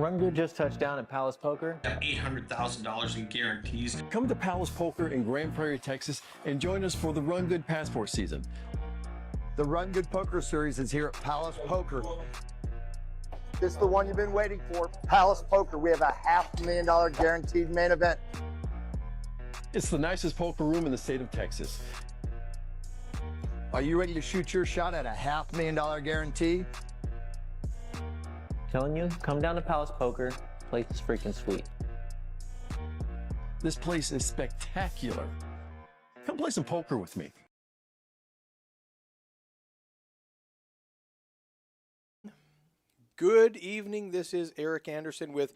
RunGood just touched down at Palace Poker. Got $800,000 in guarantees. Come to Palace Poker in Grand Prairie, Texas, and join us for the RunGood Passport season. The RunGood Poker Series is here at Palace Poker. This is the one you've been waiting for, Palace Poker. We have a $500,000 guaranteed main event. It's the nicest poker room in the state of Texas. Are you ready to shoot your shot at a $500,000 guarantee? Telling you, come down to Palace Poker. Place is freaking sweet. This place is spectacular. Come play some poker with me. Good evening. This is Eric Anderson with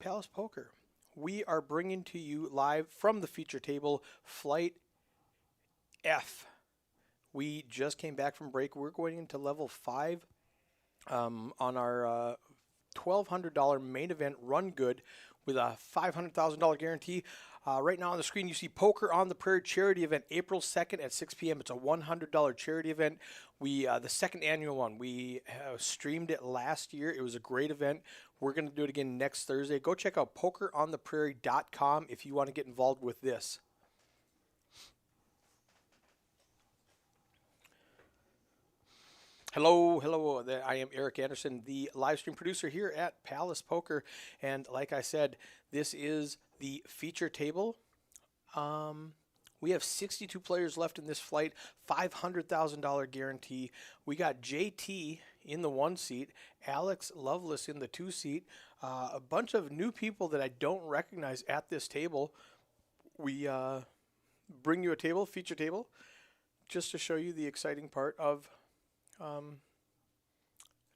Palace Poker. We are bringing to you live from the feature table Flight F. We just came back from break. We're going into level 5 on our $1,200 main event RunGood with a $500,000 guarantee. Right now on the screen, you see Poker on the Prairie charity event, April 2nd at 6 p.m. It's a $100 charity event. The second annual one, we streamed it last year. It was a great event. We're going to do it again next Thursday. Go check out pokerontheprairie.com if you want to get involved with this. Hello, hello. I am Eric Anderson, the live stream producer here at Palace Poker. And like I said, this is the feature table. We have 62 players left in this flight, $500,000 guarantee. We got JT in the 1 seat, Alex Lovelace in the 2 seat, a bunch of new people that I don't recognize at this table. We bring you a table, feature table, just to show you the exciting part of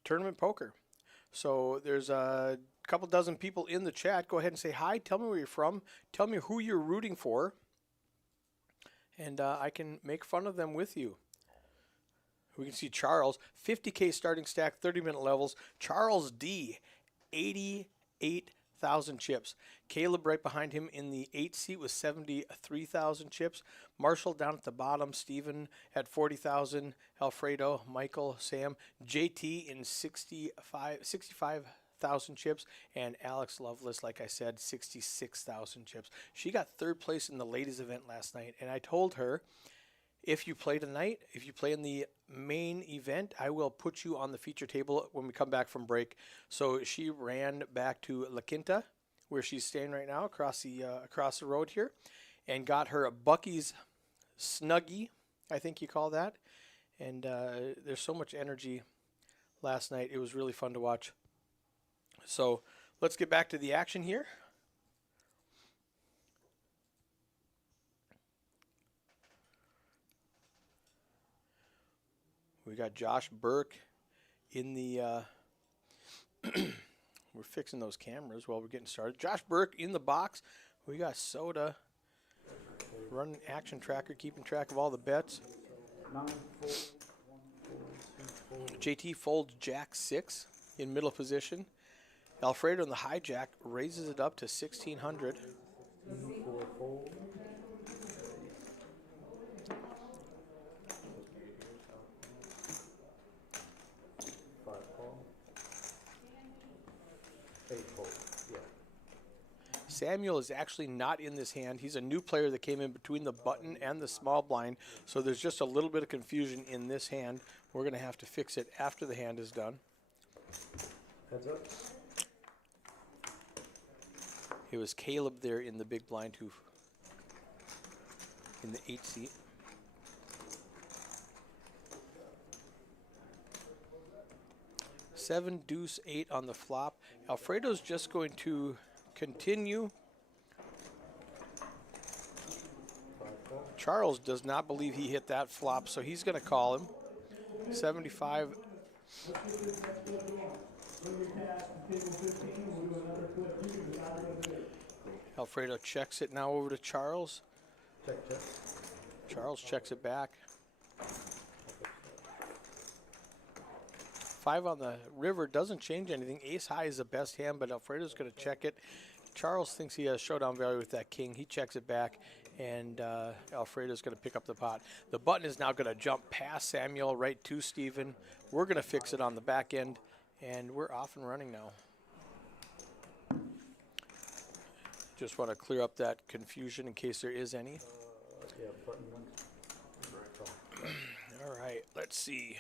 tournament poker. So there's a couple dozen people in the chat. Go ahead and say hi. Tell me where you're from. Tell me who you're rooting for. And I can make fun of them with you. We can see Charles, 50K starting stack, 30-minute levels. Charles D, 88,000 chips. Caleb right behind him in the 8 seat with 73,000 chips. Marshall down at the bottom. Steven at 40,000. Alfredo, Michael, Sam. JT in 65,000 chips. And Alex Lovelace, like I said, 66,000 chips. She got 3rd place in the ladies event last night. And I told her, if you play tonight, if you play in the main event, I will put you on the feature table when we come back from break. So she ran back to La Quinta, where she's staying right now, across the road here, and got her a Bucky's Snuggie, I think you call that. And there's so much energy last night. It was really fun to watch. So let's get back to the action here. We got Josh Burke in the we're fixing those cameras while we're getting started. Josh Burke in the box. We got Soda running action tracker, keeping track of all the bets. JT folds Jack 6 in middle position. Alfredo in the hijack raises it up to 1,600. Samuel is actually not in this hand. He's a new player that came in between the button and the small blind, so there's just a little bit of confusion in this hand. We're going to have to fix it after the hand is done. Heads up. It was Caleb there in the big blind who, in the 8 seat. Seven, deuce, 8 on the flop. Alfredo's just going to continue. Charles does not believe he hit that flop, so he's going to call him. 75. Alfredo checks it now over to Charles. Check. Charles checks it back. 5 on the river doesn't change anything. Ace high is the best hand, but Alfredo's going to check it. Charles thinks he has showdown value with that king. He checks it back, and Alfredo's going to pick up the pot. The button is now going to jump past Samuel right to Steven. We're going to fix it on the back end, And we're off and running now. Just want to clear up that confusion in case there is any. Yeah, button one. All right, let's see.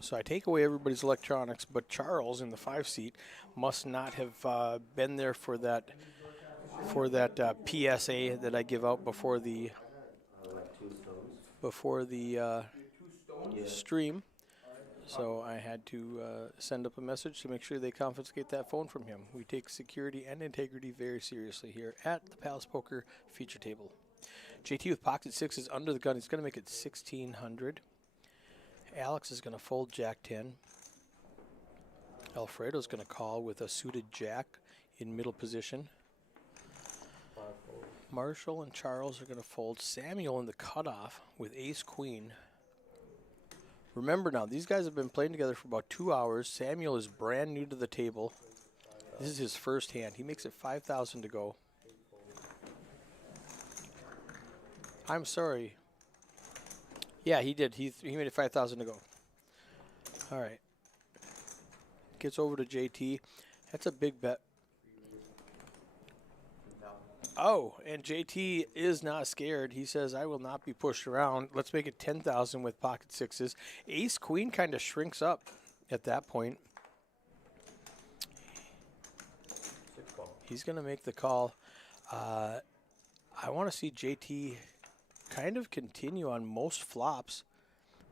So I take away everybody's electronics, but Charles in the 5 seat must not have been there for that PSA that I give out before the stream. So I had to send up a message to make sure they confiscate that phone from him. We take security and integrity very seriously here at the Palace Poker feature table. JT with pocket sixes under the gun. He's going to make it 1,600. Alex is going to fold Jack 10. Alfredo's going to call with a suited Jack in middle position. Marshall and Charles are going to fold. Samuel in the cutoff with ace queen. Remember now, these guys have been playing together for about 2 hours. Samuel is brand new to the table. This is his first hand. He makes it 5,000 to go. I'm sorry. Yeah, he did. He made it 5,000 to go. All right. Gets over to JT. That's a big bet. Oh, and JT is not scared. He says, I will not be pushed around. Let's make it 10,000 with pocket sixes. Ace queen kind of shrinks up at that point. He's going to make the call. I want to see JT kind of continue on most flops.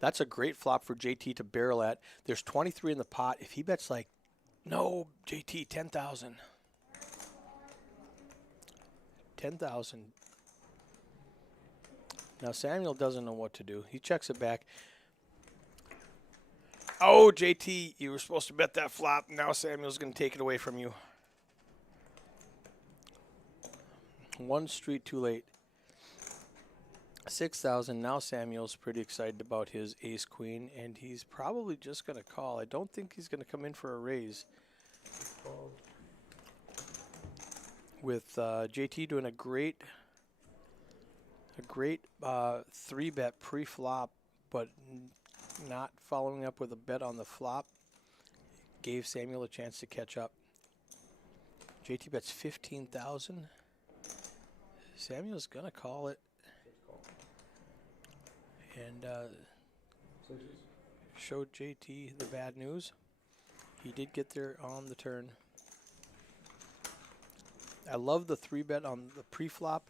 That's a great flop for JT to barrel at. There's 23 in the pot. If he bets like, no, JT, 10,000. 10,000. Now Samuel doesn't know what to do. He checks it back. Oh, JT, you were supposed to bet that flop. Now Samuel's going to take it away from you. One street too late. 6,000. Now Samuel's pretty excited about his ace queen, and he's probably just going to call. I don't think he's going to come in for a raise. With JT doing a great 3-bet pre-flop, but not following up with a bet on the flop, gave Samuel a chance to catch up. JT bets 15,000. Samuel's gonna call it, and showed JT the bad news. He did get there on the turn. I love the 3-bet on the pre-flop.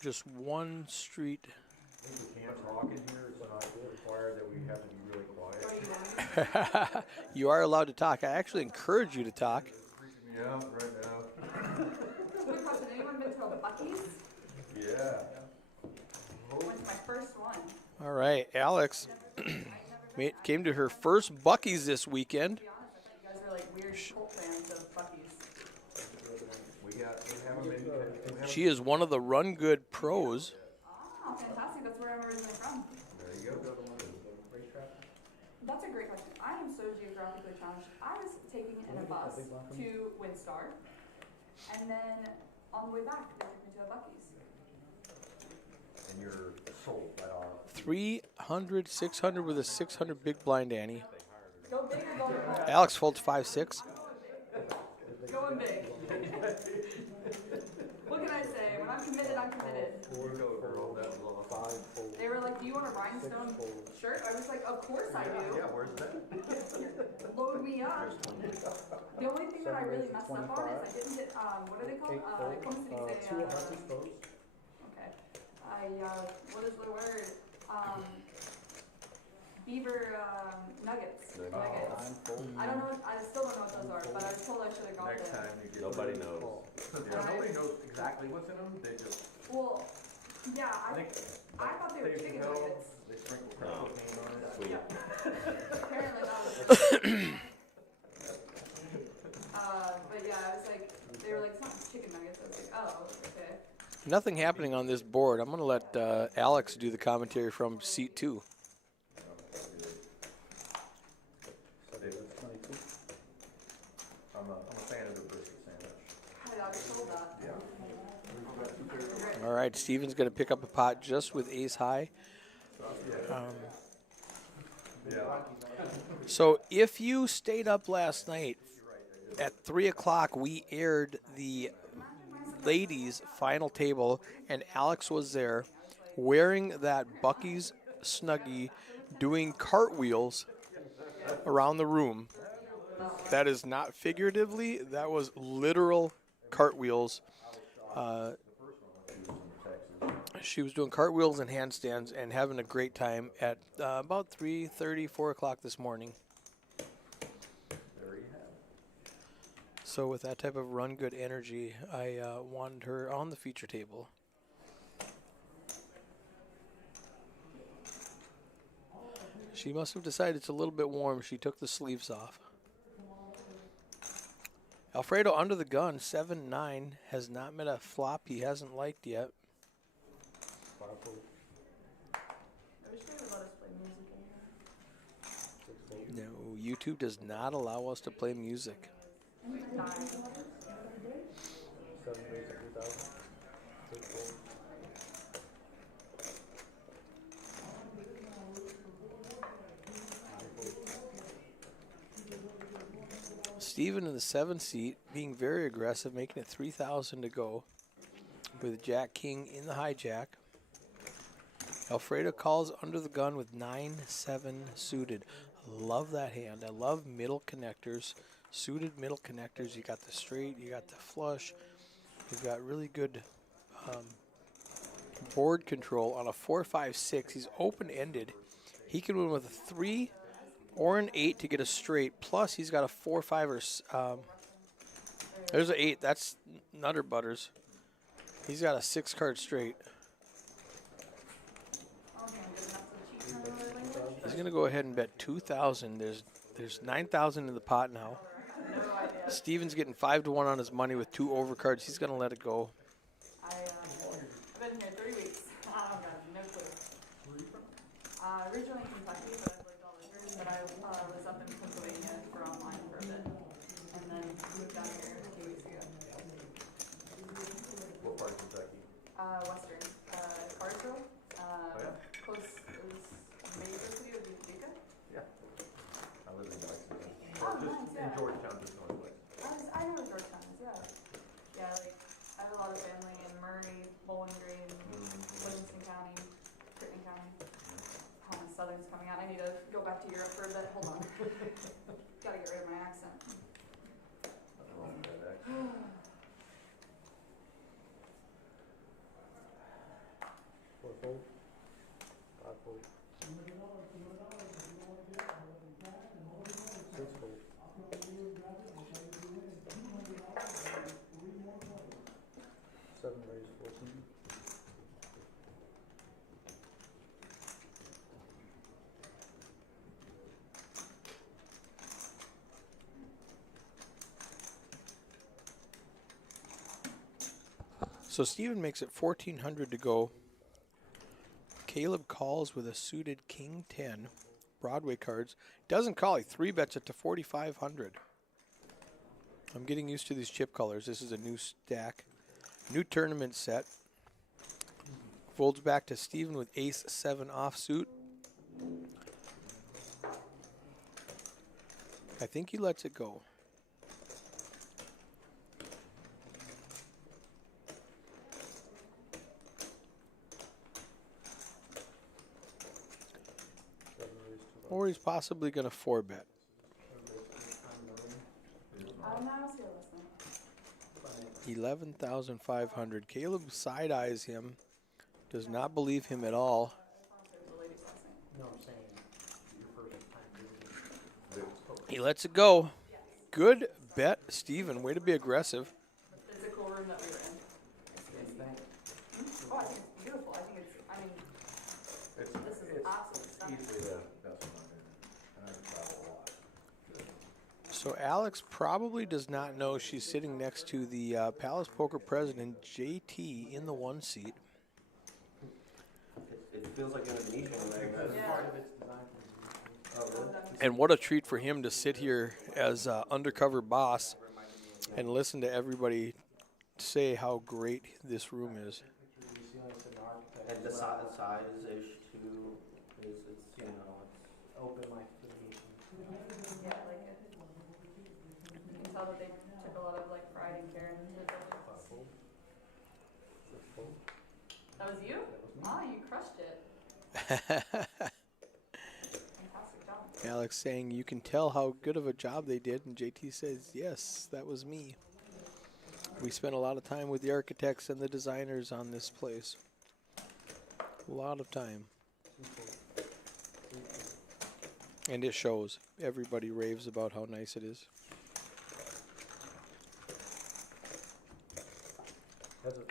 Just one street. I think we can't talk in here. It's not required that we have to be really quiet. You are allowed to talk. I actually encourage you to talk. Freaking me out right now. Quick question, anyone been to a Buc-ee's? Yeah. Went to my first one. All right, Alex came to her first Buc-ee's this weekend. To be honest, I thought you guys were like weird cult fans of Buc-ee's. She is one of the RunGood pros. Oh, fantastic. That's where I'm originally from. There you go. That's a great question. I am so geographically challenged. I was taking in a bus to Windstar, and then on the way back, they took me to a Buc-ee's. And you're sold right off. 300, 600 with a 600 big blind Annie. Go big or go home. Alex folds 5-6. Going big. What can I say? When I'm committed, I'm committed. They were like, do you want a rhinestone shirt? I was like, of course I do. Yeah, where's that? Load me up. The only thing that I really messed up on is I didn't get, what are they called? ¿Cómo se dice? Okay. What is the word? Beaver nuggets. I don't know. I still don't know what those are, but I was told I should have got them. Next time you get nobody knows. Yeah, nobody knows exactly what's in them. They just Well, yeah, I thought they were chicken nuggets. they sprinkle cocaine on it. Sweet. Yeah. Apparently that was. But yeah, I was like, they were like, it's not chicken nuggets. I was like, oh, okay. Nothing happening on this board. I'm going to let Alex do the commentary from seat 2. I'm a fan of the brisket sandwich. I already told that. Yeah. All right, Steven's going to pick up a pot just with ace high. So if you stayed up last night, at 3 o'clock we aired the ladies' final table, and Alex was there wearing that Bucky's Snuggie, doing cartwheels around the room. That is not figuratively, that was literal cartwheels. She was doing cartwheels and handstands and having a great time at about 3:30, 4 o'clock this morning. So with that type of run good energy, I wanted her on the feature table. She must have decided it's a little bit warm. She took the sleeves off. Alfredo under the gun, 7-9, has not met a flop he hasn't liked yet. I wish they would let us play music in here. No, YouTube does not allow us to play music. Steven in the 7th seat, being very aggressive, making it 3,000 to go with Jack King in the hijack. Alfredo calls under the gun with 9-7 suited. Love that hand. I love middle connectors, suited middle connectors. You got the straight, you got the flush. You've got really good board control on a 4-5-6. He's open-ended. He can win with a 3 or an 8 to get a straight. Plus, he's got a 4-5 or there's an 8. That's Nutter Butters. He's got a 6-card straight. He's going to go ahead and bet 2,000. There's 9,000 in the pot now. Steven's getting 5-1 on his money with 2 overcards. He's going to let it go. I've been here 3 weeks. Oh, God, no clue. Originally Kentucky, but I've lived all the years. But I was up in Pennsylvania for online for a bit. And then moved down here 2 weeks ago. What part of Kentucky? Western. Cartersville. Close. It was major city of Utica. Yeah. I live in Lexington. Oh, Just nice, in yeah. Georgetown, just northwest. I know where Georgetown is, yeah. Yeah, like, I have a lot of family in Murray, Bowling Green, Livingston County, Brittany County. Oh, my Southern's coming out. I need to go back to Europe for a bit. Hold on. Gotta get rid of my accent. Nothing wrong with that, actually. So Steven makes it 1,400 to go. Caleb calls with a suited King 10. Broadway cards. Doesn't call. He 3-bets it to 4,500. I'm getting used to these chip colors. This is a new stack. New tournament set. Folds back to Steven with ace-7 offsuit. I think he lets it go. Or he's possibly going to 4-bet. I'm not here listening. 11,500. Caleb side eyes him. Does not believe him at all. He lets it go. Good bet, Steven. Way to be aggressive. The physical room that we were in. Oh, I think it's beautiful. I think it's, I mean, this is absolutely stunning. Easily the best one I've been in. And I travel a lot. So Alex probably does not know she's sitting next to the Palace Poker president, JT, in the 1 seat. It feels like Indonesian. And what a treat for him to sit here as undercover boss and listen to everybody say how great this room is. And the size-ish too is, it's, you know, it's Open like to the nation. Yeah, I like it. You can tell that they took a lot of like pride and care into the building. That was you? Ah, you crushed it. Fantastic job. Alex saying you can tell how good of a job they did, and JT says, yes, that was me. We spent a lot of time with the architects and the designers on this place. A lot of time. And it shows. Everybody raves about how nice it is. Has it?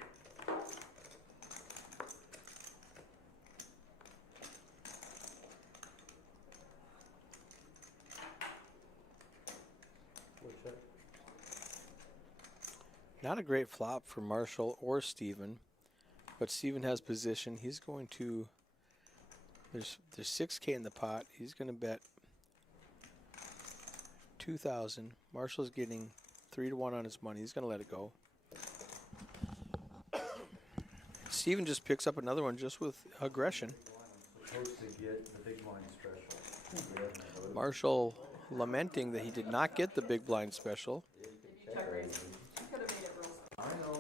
Not a great flop for Marshall or Steven, but Steven has position. He's going to, there's 6K in the pot. He's going to bet 2,000. Marshall's getting 3-1 on his money. He's going to let it go. Steven just picks up another one just with aggression. Supposed to get the big blind special. Marshall lamenting that he did not get the big blind special. Check raise. You could have made it real small. I know.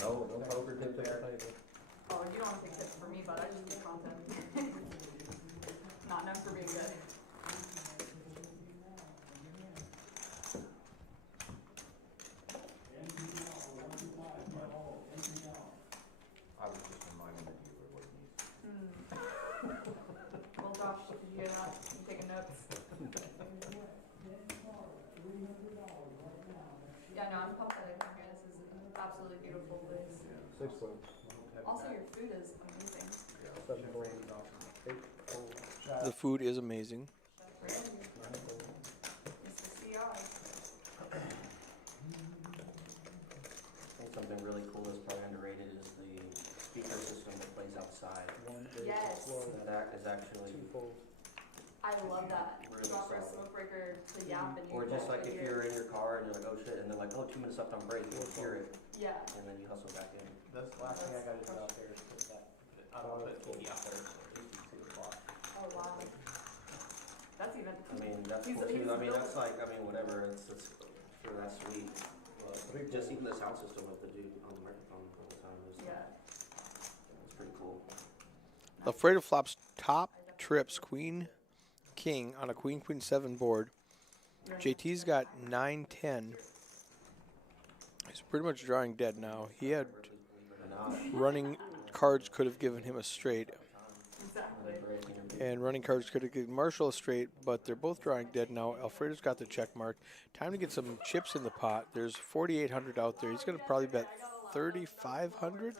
No poker tip there. Oh, you don't want to take tips for me, but I just need content. Not known for being good. I was just reminding the dealer what he needs. Well, Josh, did you hear that? You taking notes? Yeah, no, I'm pumped that I came here. This is an absolutely beautiful place. 6 foot. Also, your food is amazing. 7 fold. 8 fold. The food is amazing. Chef Randy, Mr. CI. I think something really cool that's probably underrated is the speaker system that plays outside. Yes. That is actually, I love that. Really Drop our solid. smoke breaker to yap and you or just like can if hear you're in your car and you're like, oh shit, and then like, oh, 2 minutes left on break, you'll hear it, Yeah. and then you hustle back in. That's the last thing I gotta do out there is put that. I don't put TV out there. Oh, wow. That's even. I mean, that's He's- cool too. he's I mean, built- that's like, I mean, whatever. It's sure that's sweet. But just even the sound system with the dude on the microphone the whole time is it's pretty cool. Alfredo flops top trips queen king on a queen 7 board. JT's got 9-10. He's pretty much drawing dead now. He had running cards could have given him a straight, Exactly. and running cards could have given Marshall a straight, but they're both drawing dead now. Alfredo's got the check mark. Time to get some chips in the pot. There's 4,800 out there. He's going to probably bet 3,500.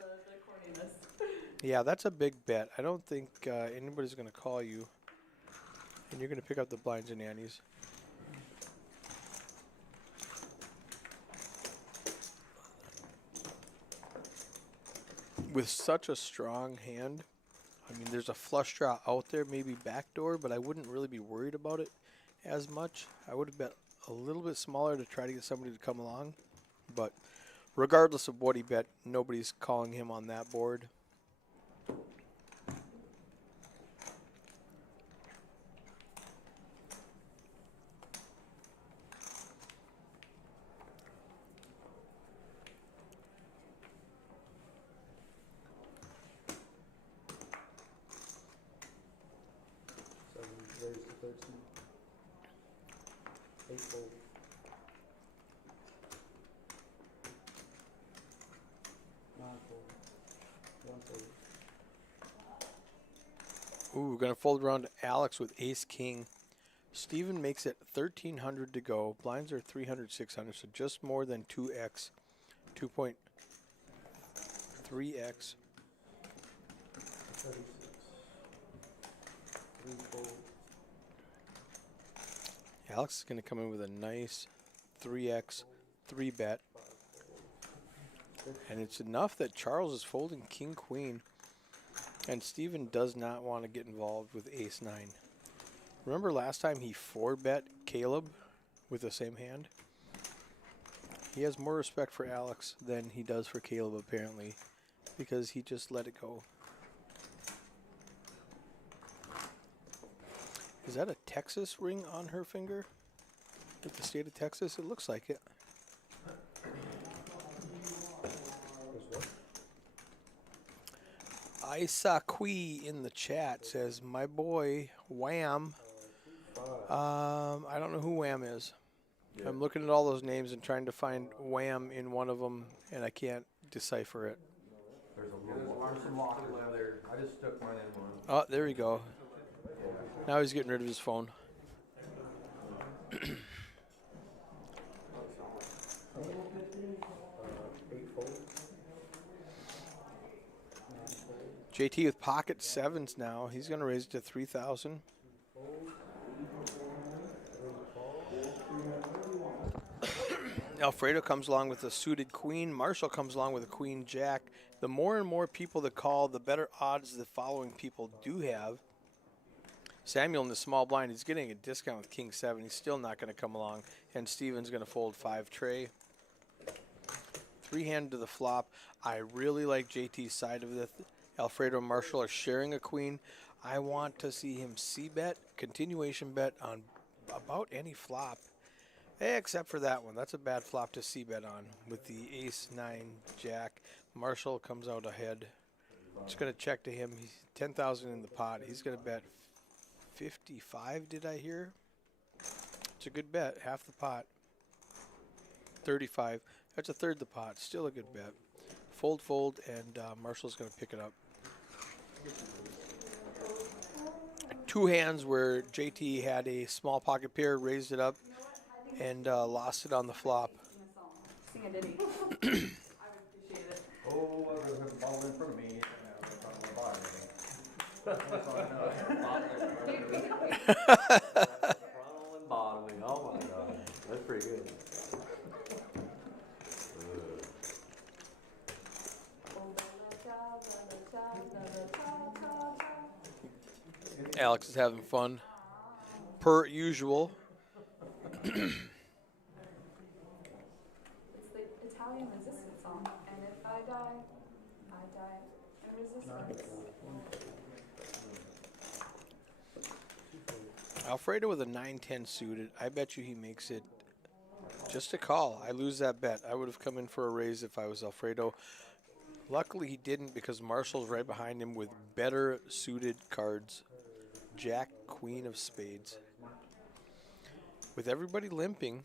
Yeah, that's a big bet. I don't think anybody's going to call you, and you're going to pick up the blinds and annies. With such a strong hand, I mean, there's a flush draw out there, maybe backdoor, but I wouldn't really be worried about it as much. I would have bet a little bit smaller to try to get somebody to come along, but regardless of what he bet, nobody's calling him on that board. Raise to 13. 8 fold. 9 fold. 1 fold. Ooh, we're going to fold around to Alex with ace-king. Steven makes it 1,300 to go. Blinds are 300, 600, so just more than 2x. 2.3x. 36. 3 fold. Alex is going to come in with a nice 3x 3-bet. And it's enough that Charles is folding king queen. And Steven does not want to get involved with ace 9. Remember last time he 4-bet Caleb with the same hand? He has more respect for Alex than he does for Caleb, apparently, because he just let it go. Is that a Texas ring on her finger? With the state of Texas? It looks like it. Isaqui in the chat says, my boy, Wham. I don't know who Wham is. Yeah. I'm looking at all those names and trying to find Wham in one of them, and I can't decipher it. There's some lockers over there. I just stuck mine in one. Oh, there we go. Now he's getting rid of his phone. JT with pocket sevens now. He's going to raise it to 3,000. Alfredo comes along with a suited queen. Marshall comes along with a queen jack. The more and more people that call, the better odds the following people do have. Samuel in the small blind, he's getting a discount with king 7. He's still not going to come along. And Steven's going to fold 5 tray. 3-handed to the flop. I really like JT's side of this. Alfredo and Marshall are sharing a queen. I want to see him c-bet, continuation bet on about any flop, except for that one. That's a bad flop to c-bet on with the ace 9 jack. Marshall comes out ahead. Just going to check to him. He's 10,000 in the pot. He's going to bet 55, did I hear? It's a good bet, half the pot. 35. That's a third the pot. Still a good bet. Fold, fold, and Marshall's going to pick it up. 2 hands where JT had a small pocket pair, raised it up, and lost it on the flop. Sing a ditty. I would appreciate it. Oh, I have a bottle in front of me. Frontal and bottoming. Oh my god. That's pretty good. Alex is having fun, per usual. It's the Italian resistance song. And if I die in resistance. Alfredo with a 9-10 suited. I bet you he makes it just a call. I lose that bet. I would have come in for a raise if I was Alfredo. Luckily he didn't because Marshall's right behind him with better suited cards. Jack, queen of spades. With everybody limping,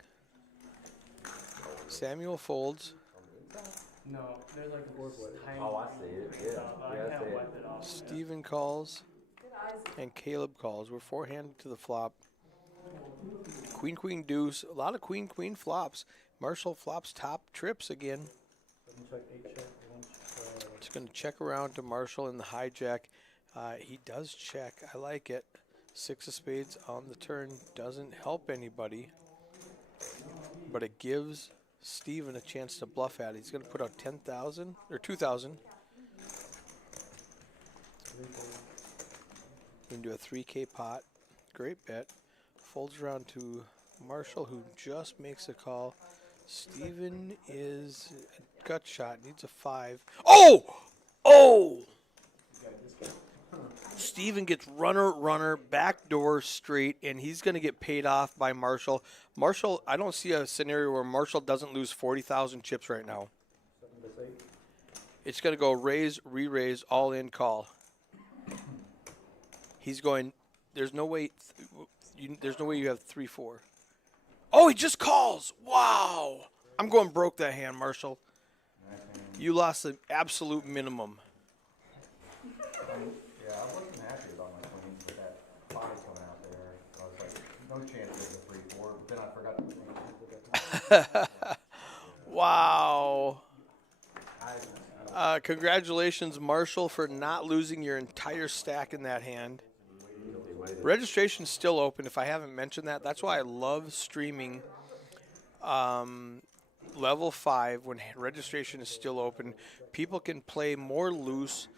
Samuel folds. No, there's like tiny. Oh, I see it. Yeah, I see it. Steven calls. And Caleb calls. We're 4-handed to the flop. Queen, queen, deuce. A lot of queen, queen flops. Marshall flops top trips again. Just going to check around to Marshall in the hijack. He does check. I like it. 6 of spades on the turn doesn't help anybody, but it gives Steven a chance to bluff at it. He's going to put out 10,000 or 2,000. Into a 3K pot. Great bet. Folds around to Marshall, who just makes a call. Steven is a gut shot. Needs a 5. Oh! Oh! Steven gets runner, backdoor straight, and he's going to get paid off by Marshall. Marshall, I don't see a scenario where Marshall doesn't lose 40,000 chips right now. It's going to go raise, re-raise, all in, call. He's going, there's no way you have 3-4. Oh, he just calls. Wow. I'm going broke that hand, Marshall. You lost the absolute minimum. Yeah, I wasn't happy about my queens, but that body coming out there, I was like, no chance of a 3-4, but then I forgot to Wow. Congratulations, Marshall, for not losing your entire stack in that hand. Registration's still open. If I haven't mentioned that, that's why I love streaming level 5 when registration is still open. People can play more loose.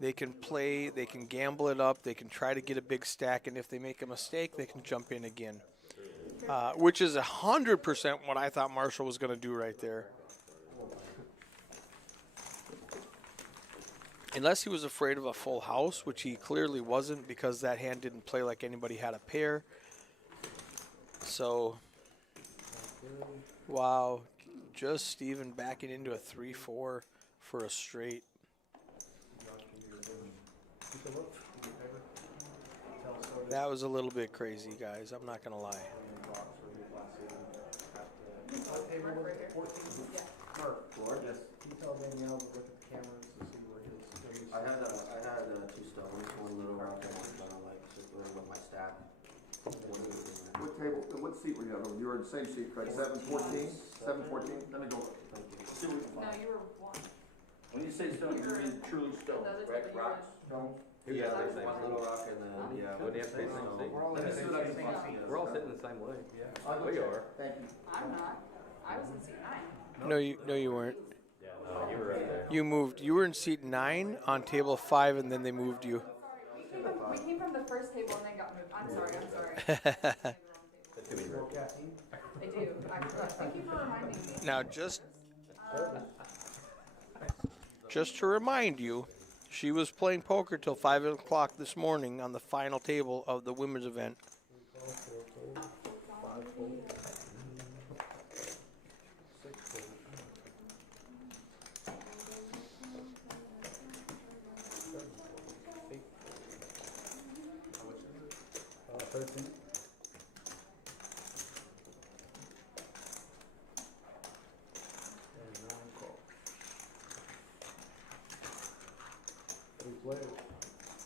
They can play, they can gamble it up, they can try to get a big stack, and if they make a mistake, they can jump in again. Which is 100% what I thought Marshall was going to do right there. Unless he was afraid of a full house, which he clearly wasn't because that hand didn't play like anybody had a pair. So, wow, just Steven backing into a 3-4 for a straight. That was a little bit crazy, guys. I'm not going to lie. I had 2 stones, 1 little rock, and 1 down, like, with my stack. What table, what seat were you on? You were in the same seat, correct? 714? 714? Let me go look. Thank you. No, you were 1. When you say stone, you mean truly stone, Those are correct? two Rocks, stones? Yeah, That's there's 1 little rock and then, yeah. Wouldn't you have to pay the same thing? Let me see what I can find. We're all sitting the same way. I'll go We check. are. Thank you. I'm not. I was in seat 9. No, you weren't. No, you were right there. You moved. You were in seat 9 on table 5, and then they moved you. We came from the first table and then got moved. I'm sorry. Too many rows. They do, actually. Thank you for reminding me. Now, just to remind you, she was playing poker till 5 o'clock this morning on the final table of the women's event.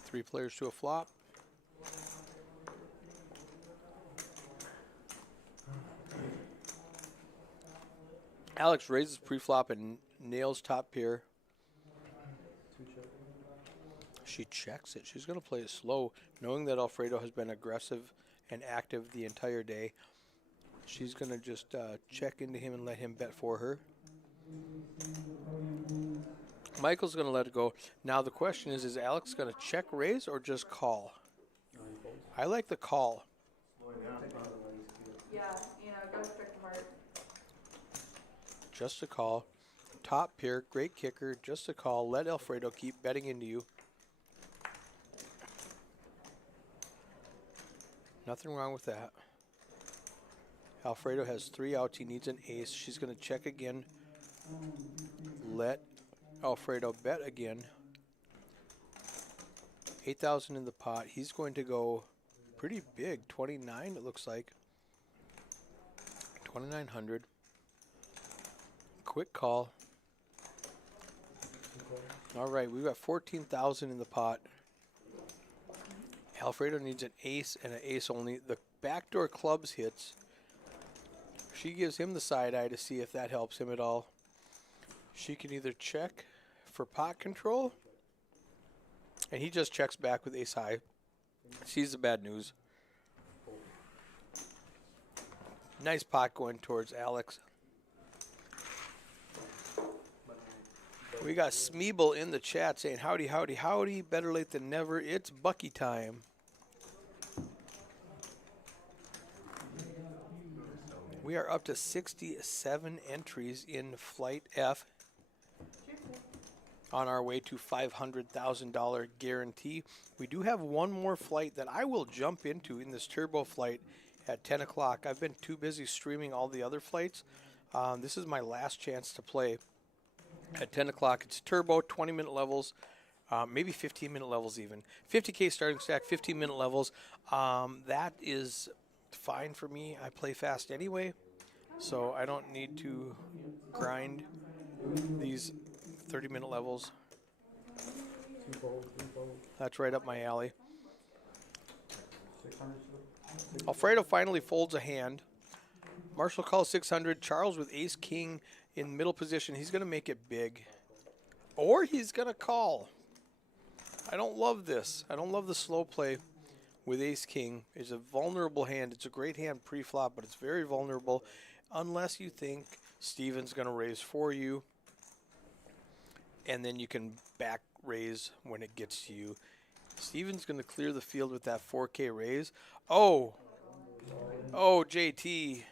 Three players to a flop. Alex raises pre-flop and nails top pair. She checks it. She's going to play it slow, knowing that Alfredo has been aggressive and active the entire day. She's going to just check into him and let him bet for her. Michael's going to let it go. Now the question is Alex going to check raise or just call? I like the call. Yeah, gotta pick the heart. Just a call. Top pair, great kicker, just a call. Let Alfredo keep betting into you. Nothing wrong with that. Alfredo has 3 outs. He needs an ace. She's going to check again. Let Alfredo bet again. 8,000 in the pot. He's going to go pretty big. 29, it looks like. 2,900. Quick call. All right, we've got 14,000 in the pot. Alfredo needs an ace and an ace only. The backdoor clubs hits. She gives him the side eye to see if that helps him at all. She can either check for pot control, and he just checks back with ace high. Sees the bad news. Nice pot going towards Alex. We got Smeeble in the chat saying, howdy, howdy, howdy. Better late than never. It's Bucky time. We are up to 67 entries in Flight F on our way to $500,000 guarantee. We do have one more flight that I will jump into in this turbo flight at 10 o'clock. I've been too busy streaming all the other flights. This is my last chance to play. At 10 o'clock, it's turbo, 20-minute levels, maybe 15-minute levels even. 50K starting stack, 15-minute levels. That is fine for me. I play fast anyway, so I don't need to grind these 30-minute levels. That's right up my alley. Alfredo finally folds a hand. Marshall calls 600. Charles with ace-king in middle position. He's going to make it big. Or he's going to call. I don't love this. I don't love the slow play with ace-king is a vulnerable hand. It's a great hand pre-flop, but it's very vulnerable unless you think Steven's going to raise for you, and then you can back raise when it gets to you. Steven's going to clear the field with that 4K raise. Oh, JT.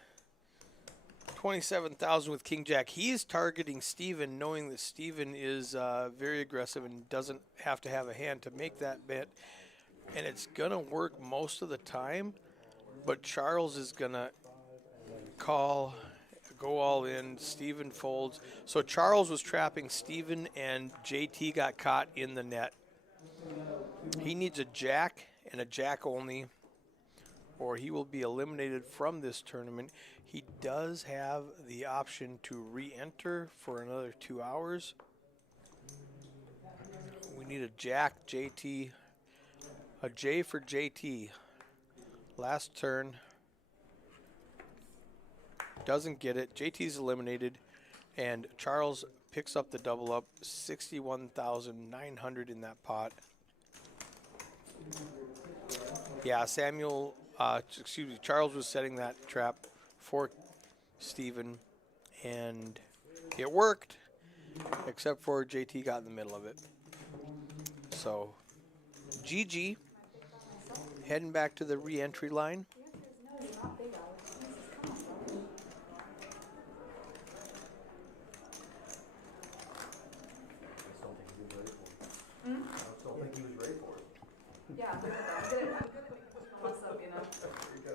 27,000 with King Jack. He is targeting Steven, knowing that Steven is very aggressive and doesn't have to have a hand to make that bet. And it's going to work most of the time, but Charles is going to call, go all in. Steven folds. So Charles was trapping Steven, and JT got caught in the net. He needs a jack and a jack only, or he will be eliminated from this tournament. He does have the option to re-enter for another 2 hours. We need a jack, JT, a J for JT. Last turn. Doesn't get it. JT's eliminated, and Charles picks up the double up, 61,900 in that pot. Yeah, Charles was setting that trap for Steven, and it worked, except for JT got in the middle of it. So, GG, heading back to the re-entry line. Yeah, I'm good at that. I'm good at mess up, you know. There you go.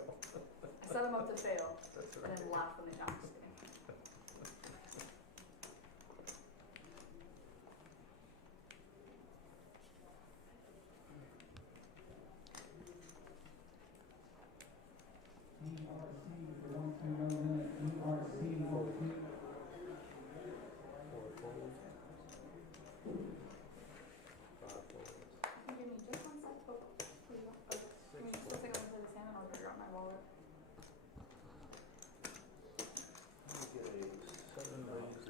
I set them up to fail, That's and right. then laugh when they don't. Just kidding. Can you give me just 1 sec? Oh, here you go. Okay. Give me just 1 second to play this hand, and I'll figure out my wallet.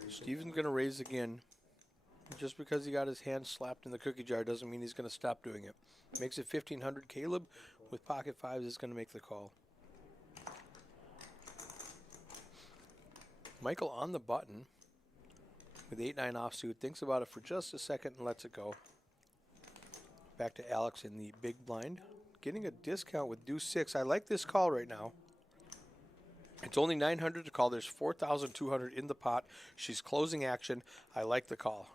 Steven's going to raise again. Just because he got his hand slapped in the cookie jar doesn't mean he's going to stop doing it. Makes it 1,500. Caleb with pocket fives is going to make the call. Michael on the button with 8-9 offsuit, thinks about it for just a second and lets it go. Back to Alex in the big blind. Getting a discount with deuce 6. I like this call right now. It's only 900 to call. There's 4,200 in the pot. She's closing action. I like the call.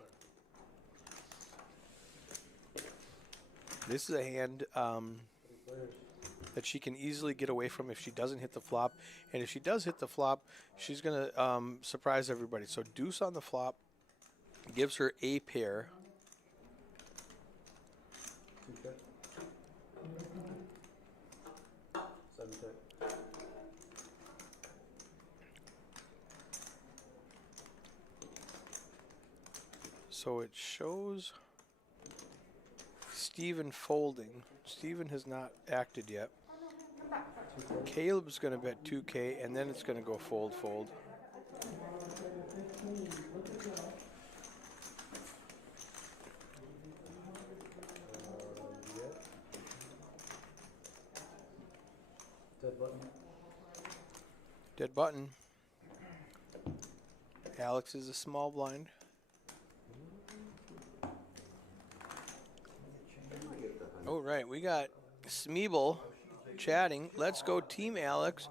This is a hand that she can easily get away from if she doesn't hit the flop. And if she does hit the flop, she's going to surprise everybody. So deuce on the flop gives her a pair. So it shows Steven folding. Steven has not acted yet. Caleb's going to bet 2K, and then it's going to go fold, fold. Dead button. Dead button. Alex is a small blind. All right, we got Smeeble chatting. Let's go Team Alex.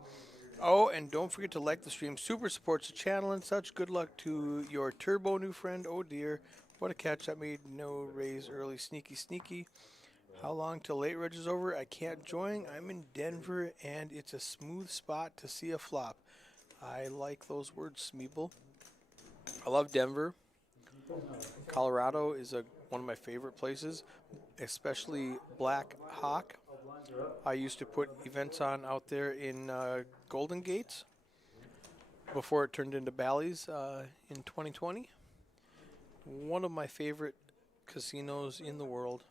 Oh, and don't forget to like the stream. Super supports the channel and such. Good luck to your turbo new friend. Oh dear, what a catch that made. No raise early. Sneaky, sneaky. How long till late reg is over? I can't join. I'm in Denver, and it's a smooth spot to see a flop. I like those words, Smeeble. I love Denver. Colorado is one of my favorite places, especially Black Hawk. I used to put events on out there in Golden Gates before it turned into Bally's in 2020. One of my favorite casinos in the world.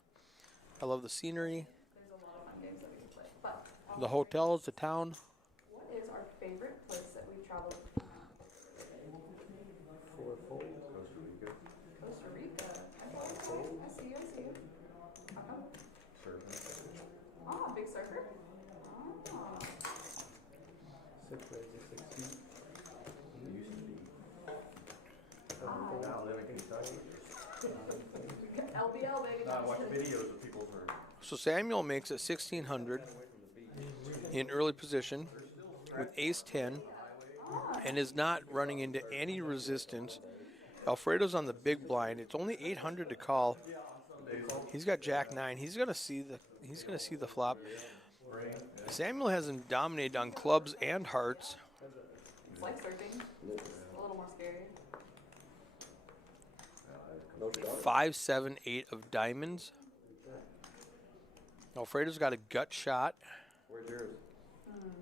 I love the scenery, There's a lot of fun games that we can play. But the hotels, the town. what is our favorite place that we've traveled? Costa Rica. Okay. I see you. How come? Ah, big big surfer? Oh. 6 waves of 16. It used to be. Now, then I can tell you. LBL, baby. I watch videos of people's room. So Samuel makes it 1600 in early position with ace 10 and is not running into any resistance. Alfredo's on the big blind. It's only 800 to call. He's got jack 9. He's going to see the flop. Samuel has him dominated on clubs and hearts. It's like surfing. It's a little more scary. 5, 7, 8 of diamonds. Alfredo's got a gut shot, Where's yours?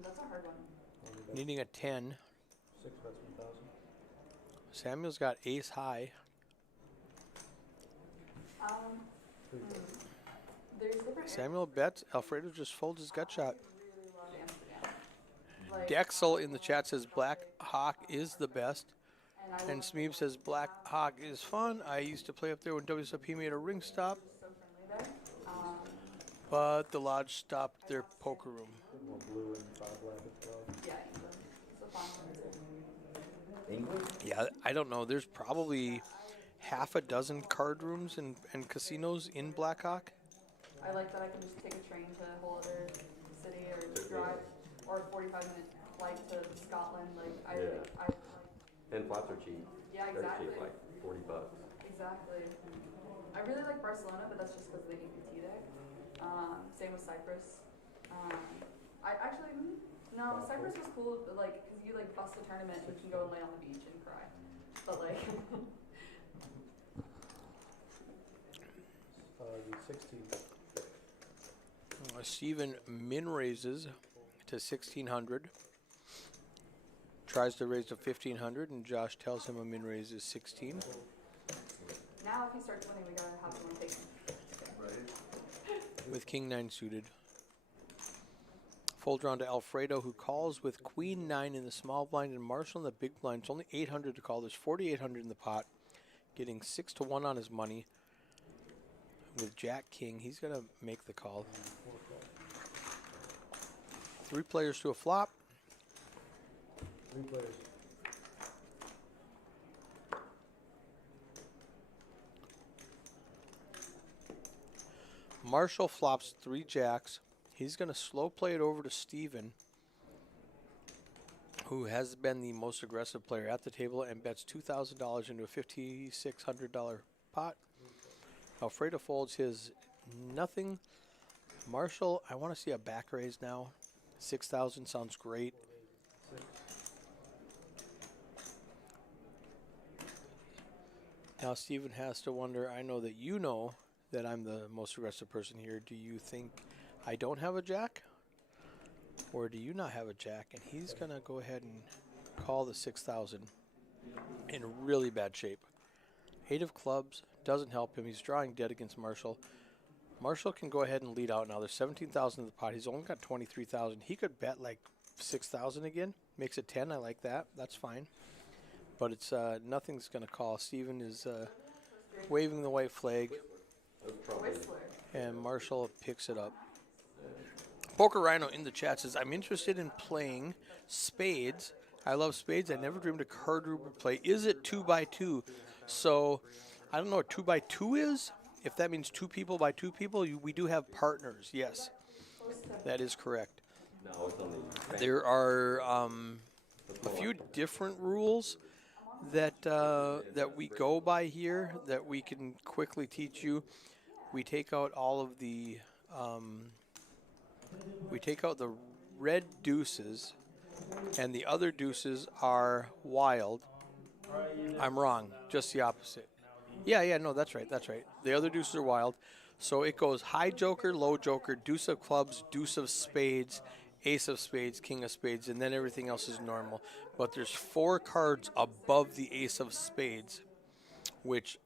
That's a hard one. needing a 10. 6 bets 1,000. Samuel's got ace high. There's different. Samuel bets. Alfredo just folds his gut shot. I really love Amsterdam. Like, Dexel in the chat says Black Hawk is the best. and I And love Smeeb says Black Hawk is fun. I used to play up there when WSOP made a ring stop, so friendly there. but the lodge stopped their poker room. One blue and 5 black as well. Yeah, England. It's a fun one. England? Yeah, I don't know. There's probably half a dozen card rooms and casinos in Black Hawk. I like that I can just take a train to a whole other city or drive or a 45-minute flight to Scotland. Like I like. And flats are cheap. Yeah, They're exactly. cheap, like $40. Exactly. I really like Barcelona, but that's just because of the EPT deck. Same with Cyprus. I actually no, Cyprus was cool, but like because you like bust a tournament, you can go and lay on the beach and cry. But like. The 16. Steven min raises to 1600. Tries to raise to 1500, and Josh tells him a min raise is 16. Now if he starts winning, we gotta have someone take him. With king 9 suited. Fold round to Alfredo, who calls with queen 9 in the small blind and Marshall in the big blind. It's only 800 to call. There's 4,800 in the pot. Getting 6 to 1 on his money. With jack king, he's going to make the call. 3 players to a flop. 3 players. Marshall flops 3 jacks. He's going to slow play it over to Steven, who has been the most aggressive player at the table and bets $2,000 into a $5,600 pot. Alfredo folds his nothing. Marshall, I want to see a back raise now. 6,000 sounds great. Now Steven has to wonder, I know that you know that I'm the most aggressive person here. Do you think I don't have a jack? Or do you not have a jack? And he's going to go ahead and call the 6,000 in really bad shape. 8 of clubs doesn't help him. He's drawing dead against Marshall. Marshall can go ahead and lead out now. There's 17,000 in the pot. He's only got 23,000. He could bet like 6,000 again. Makes it 10. I like that. That's fine. But it's nothing's going to call. Steven is waving the white flag. And Marshall picks it up. Poker Rhino in the chat says, I'm interested in playing spades. I love spades. I never dreamed a card room would play. Is it 2x2? So I don't know what 2x2 is. If that means 2 people by 2 people, we do have partners. Yes, that is correct. There are a few different rules that that we go by here that we can quickly teach you. We take out all of the red deuces, and the other deuces are wild. I'm wrong, just the opposite. Yeah, no, that's right. The other deuces are wild. So it goes high joker, low joker, deuce of clubs, deuce of spades, ace of spades, king of spades, and then everything else is normal. But there's 4 cards above the ace of spades, which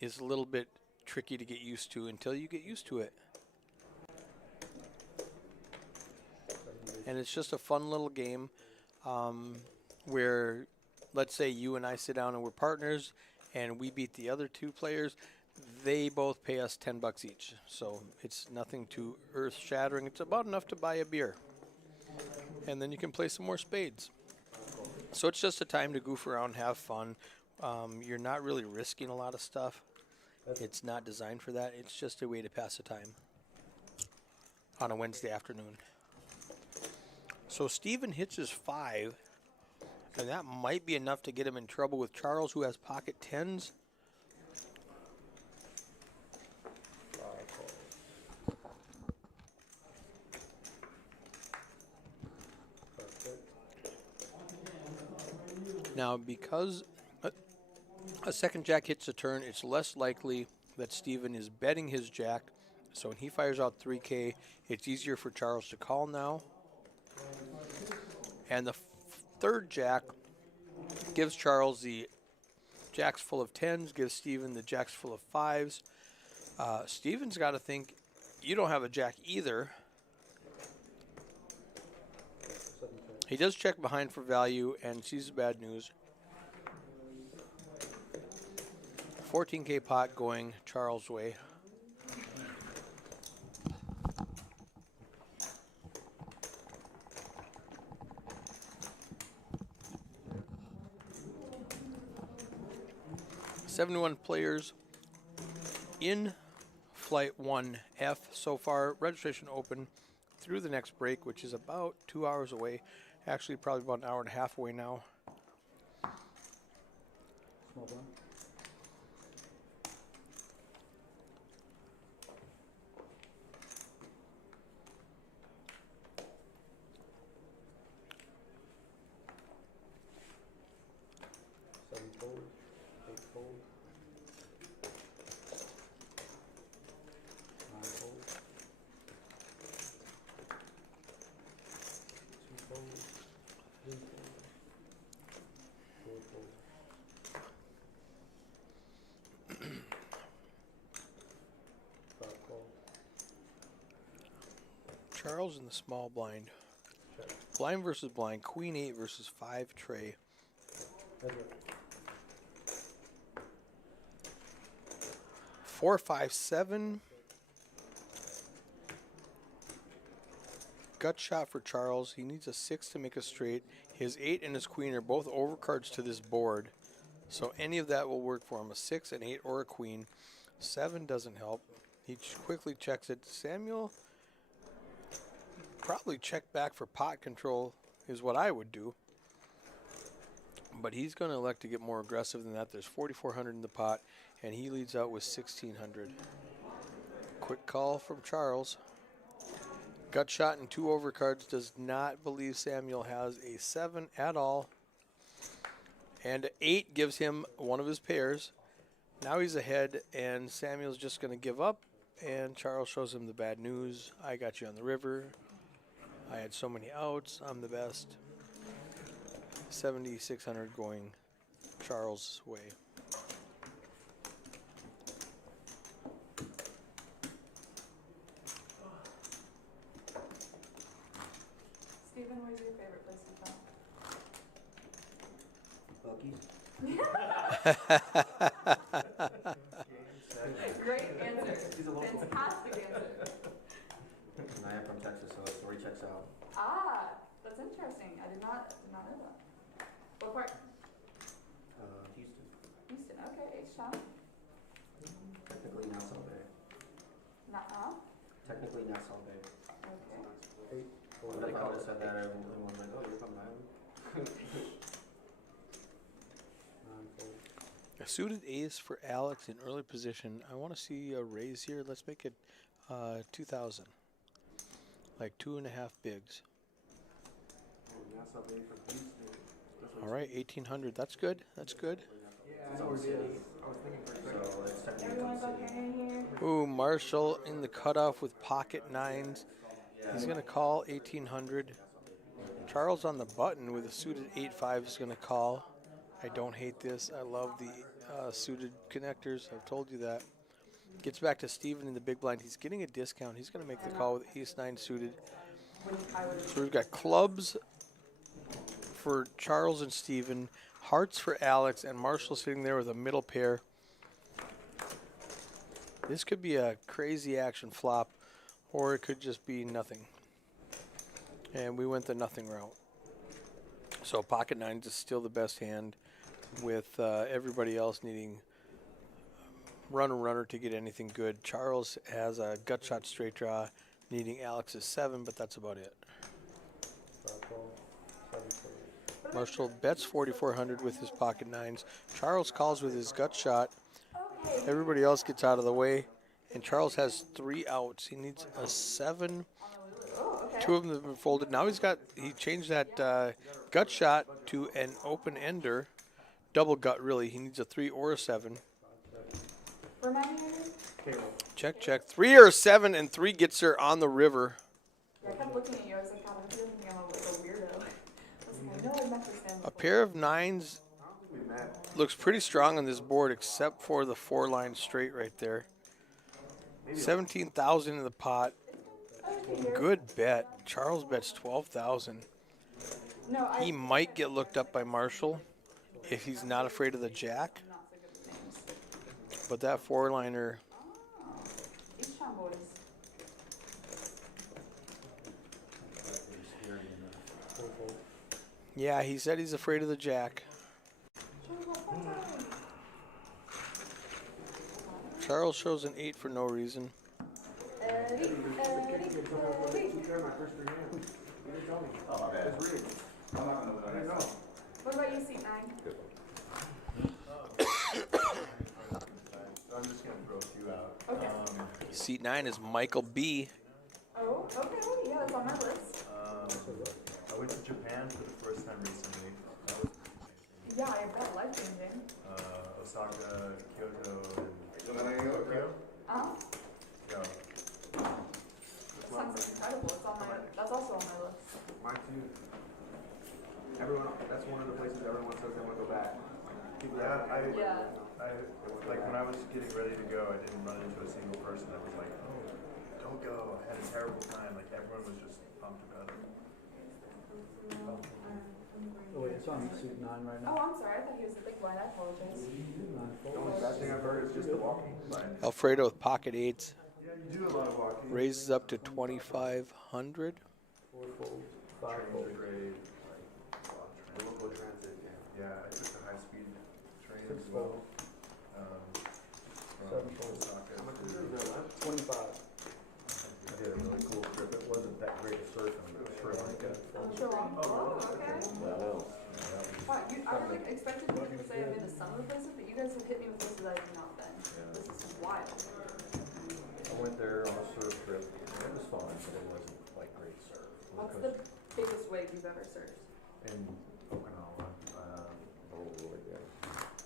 is a little bit tricky to get used to until you get used to it. And it's just a fun little game where, let's say you and I sit down and we're partners and we beat the other 2 players. They both pay us $10 each, so it's nothing too earth-shattering. It's about enough to buy a beer, and then you can play some more spades. So it's just a time to goof around, have fun. You're not really risking a lot of stuff. It's not designed for that. It's just a way to pass the time on a Wednesday afternoon. So Steven hits his 5, and that might be enough to get him in trouble with Charles, who has pocket 10s. Now, because a second jack hits a turn, it's less likely that Steven is betting his jack. So when he fires out 3K, it's easier for Charles to call now. And the third jack gives Charles the jacks full of 10s, gives Steven the jacks full of 5s. Steven's got to think, you don't have a jack either. He does check behind for value and sees the bad news. 14K pot going Charles' way. '71 players in Flight 1F so far. Registration open through the next break, which is about 2 hours away. Actually, probably about an hour and a half away now. Small blind. Seven fold, 8 fold, 9 fold, 2 fold, 3 fold, 4 fold. Charles in the small blind. Blind versus blind. Queen 8 versus 5 tray. 4, 5, 7. Gut shot for Charles. He needs a 6 to make a straight. His 8 and his queen are both overcards to this board, so any of that will work for him. A 6, an 8, or a queen. 7 doesn't help. He quickly checks it. Samuel probably check back for pot control is what I would do, but he's going to elect to get more aggressive than that. There's 4,400 in the pot, and he leads out with 1,600. Quick call from Charles. Gut shot and 2 overcards. Does not believe Samuel has a 7 at all. And 8 gives him one of his pairs. Now he's ahead, and Samuel's just going to give up. And Charles shows him the bad news. I got you on the river. I had so many outs. I'm the best. 7,600 going Charles' way. Steven, where's your favorite place to go? Great answer. Fantastic answer. And I am from Texas, so it already checks out. Ah, that's interesting. I did not know that. What part? Houston. Houston. Okay, H-Town. Technically Nassau Bay. Technically Nassau Bay. Okay. When I would have said that, everyone was like, oh, you're from the island. A suited ace for Alex in early position. I want to see a raise here. Let's make it 2,000. Like 2.5 bigs. All right, 1,800. That's good. That's good. Ooh, Marshall in the cutoff with pocket 9s. He's going to call 1,800. Charles on the button with a suited 8-5 is going to call. I don't hate this. I love the suited connectors. I've told you that. Gets back to Steven in the big blind. He's getting a discount. He's going to make the call with ace-9 suited. So we've got clubs for Charles and Steven, hearts for Alex, and Marshall sitting there with a middle pair. This could be a crazy action flop, or it could just be nothing. And we went the nothing route. So pocket nines is still the best hand, with everybody else needing runner to get anything good. Charles has a gut shot straight draw, needing Alex's 7, but that's about it. Marshall bets 4,400 with his pocket nines. Charles calls with his gut shot. Everybody else gets out of the way, and Charles has 3 outs. He needs a 7. 2 of them have been folded. Now he changed that gut shot to an open ender, double gut really. He needs a 3 or a 7. Check. 3 or a 7, and 3 gets her on the river. Yeah, I kept looking at you. I was like, God, I'm feeling like I'm a weirdo. I was like, I know I met this man A pair of 9s looks pretty strong on this board, except for the 4-line straight right there. 17,000 in the pot. Good bet. Charles bets 12,000. He might get looked up by Marshall if he's not afraid of the jack. But that 4-liner. Yeah, he said he's afraid of the jack. Charles shows an 8 for no reason. What about you, seat 9? I'm just gonna throw a few out. Okay. Seat 9 is Michael B. Oh, okay. Yeah, that's on my list. I went to Japan for the first time recently. That was Yeah, I bet life-changing. Osaka, Kyoto, and Tokyo. Uh-huh. So, That sounds incredible. That's also on my list. mine too. That's one of the places everyone says they want to go back. I like when I was getting ready to go, I didn't run into a single person that was like, "Oh, don't go." I had a terrible time. Like everyone was just pumped about it. Oh wait, it's on suit 9 right Oh, I'm sorry. I thought he was a big blind. I apologize. The only bad thing I've heard is just the walking. Alfredo with pocket 8s. Yeah, you do a lot of walking. Raises up to 2,500. 4 fold, 5 Trains fold. are great. The local transit. Yeah, I took the high-speed train 6 as well. fold, From 7 fold. Osaka How much to- is that? 25. I did a really cool trip. It wasn't that great of surfing, but it was Sri Lanka. Sure. Oh, okay. Wow. Wow, I really expected you to say I've been to some of the places, but you guys have hit me with places I have not been. This is wild. I went there on a surf trip, and it was fun, but it wasn't like great surf. What's the biggest wave you've ever surfed? In Okinawa,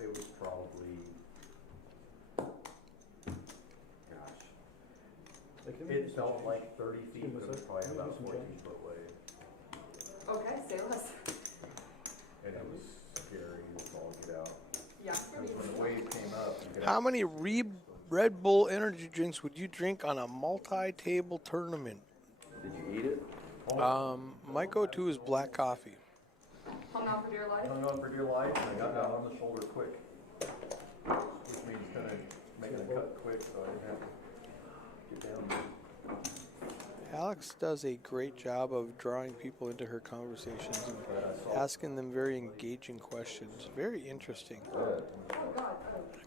it was probably, gosh, it felt like 30 feet, but it was probably about a 14-foot wave. Okay, say less. And it was scary as all get out. Yeah. Because when the wave came up, you could How many Red Bull energy drinks would you drink on a multi-table tournament? Did you eat it? My go-to is black coffee. Hung on for dear life. Hung on for dear life, and I got down on the shoulder quick. Which means kind of making a cut quick, so I didn't have to get down. Alex does a great job of drawing people into her conversations and asking them very engaging questions. Very interesting.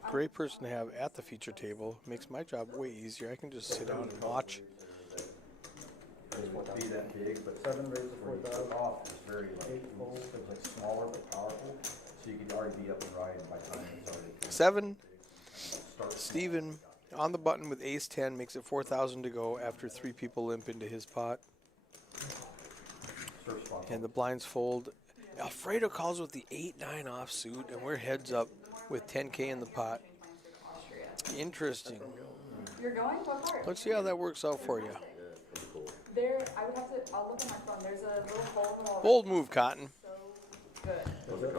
Great person to have at the feature table. Makes my job way easier. I can just sit down and watch. It won't be that big, but 7 raises when you 4,000. took off, it was very like, it was like smaller but powerful, so you could already be up and riding by the time it started. 7, Start Steven on the button with ace 10 makes it 4,000 to go after 3 people limp into his pot. surf spot. And the blinds fold. Alfredo calls with the 8-9 offsuit, and we're heads up with 10K in the pot. Interesting. You're going? What part? Let's see how that works out for you. I would have to, I'll look at my phone. There's a little hole in the wall. Bold move, Cotton. So good.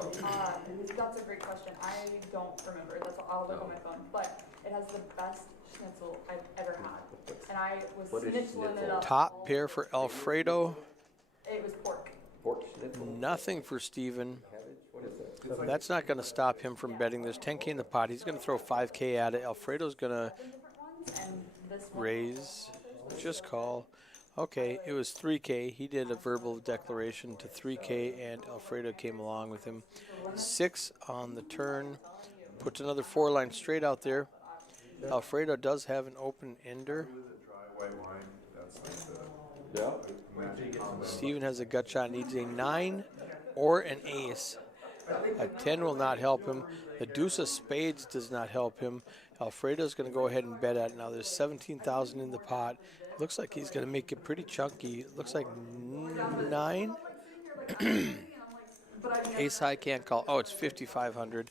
That's a great question. I don't remember. I'll look on my phone. But it has the best schnitzel I've ever had. And I was schnitzeling it up. Top pair for Alfredo. It was pork. Nothing for Steven. That's not going to stop him from betting. There's 10K in the pot. He's going to throw 5K at it. Alfredo's going to And this one. Raise, just call. Okay, it was 3K. He did a verbal declaration to 3K, and Alfredo came along with him. 6 on the turn. Puts another 4-line straight out there. Alfredo does have an open ender. Steven has a gut shot, needs a 9 or an ace. A 10 will not help him. The deuce of spades does not help him. Alfredo's going to go ahead and bet at it. Now there's 17,000 in the pot. Looks like he's going to make it pretty chunky. Looks like 9. Ace high can't call. Oh, it's 5,500.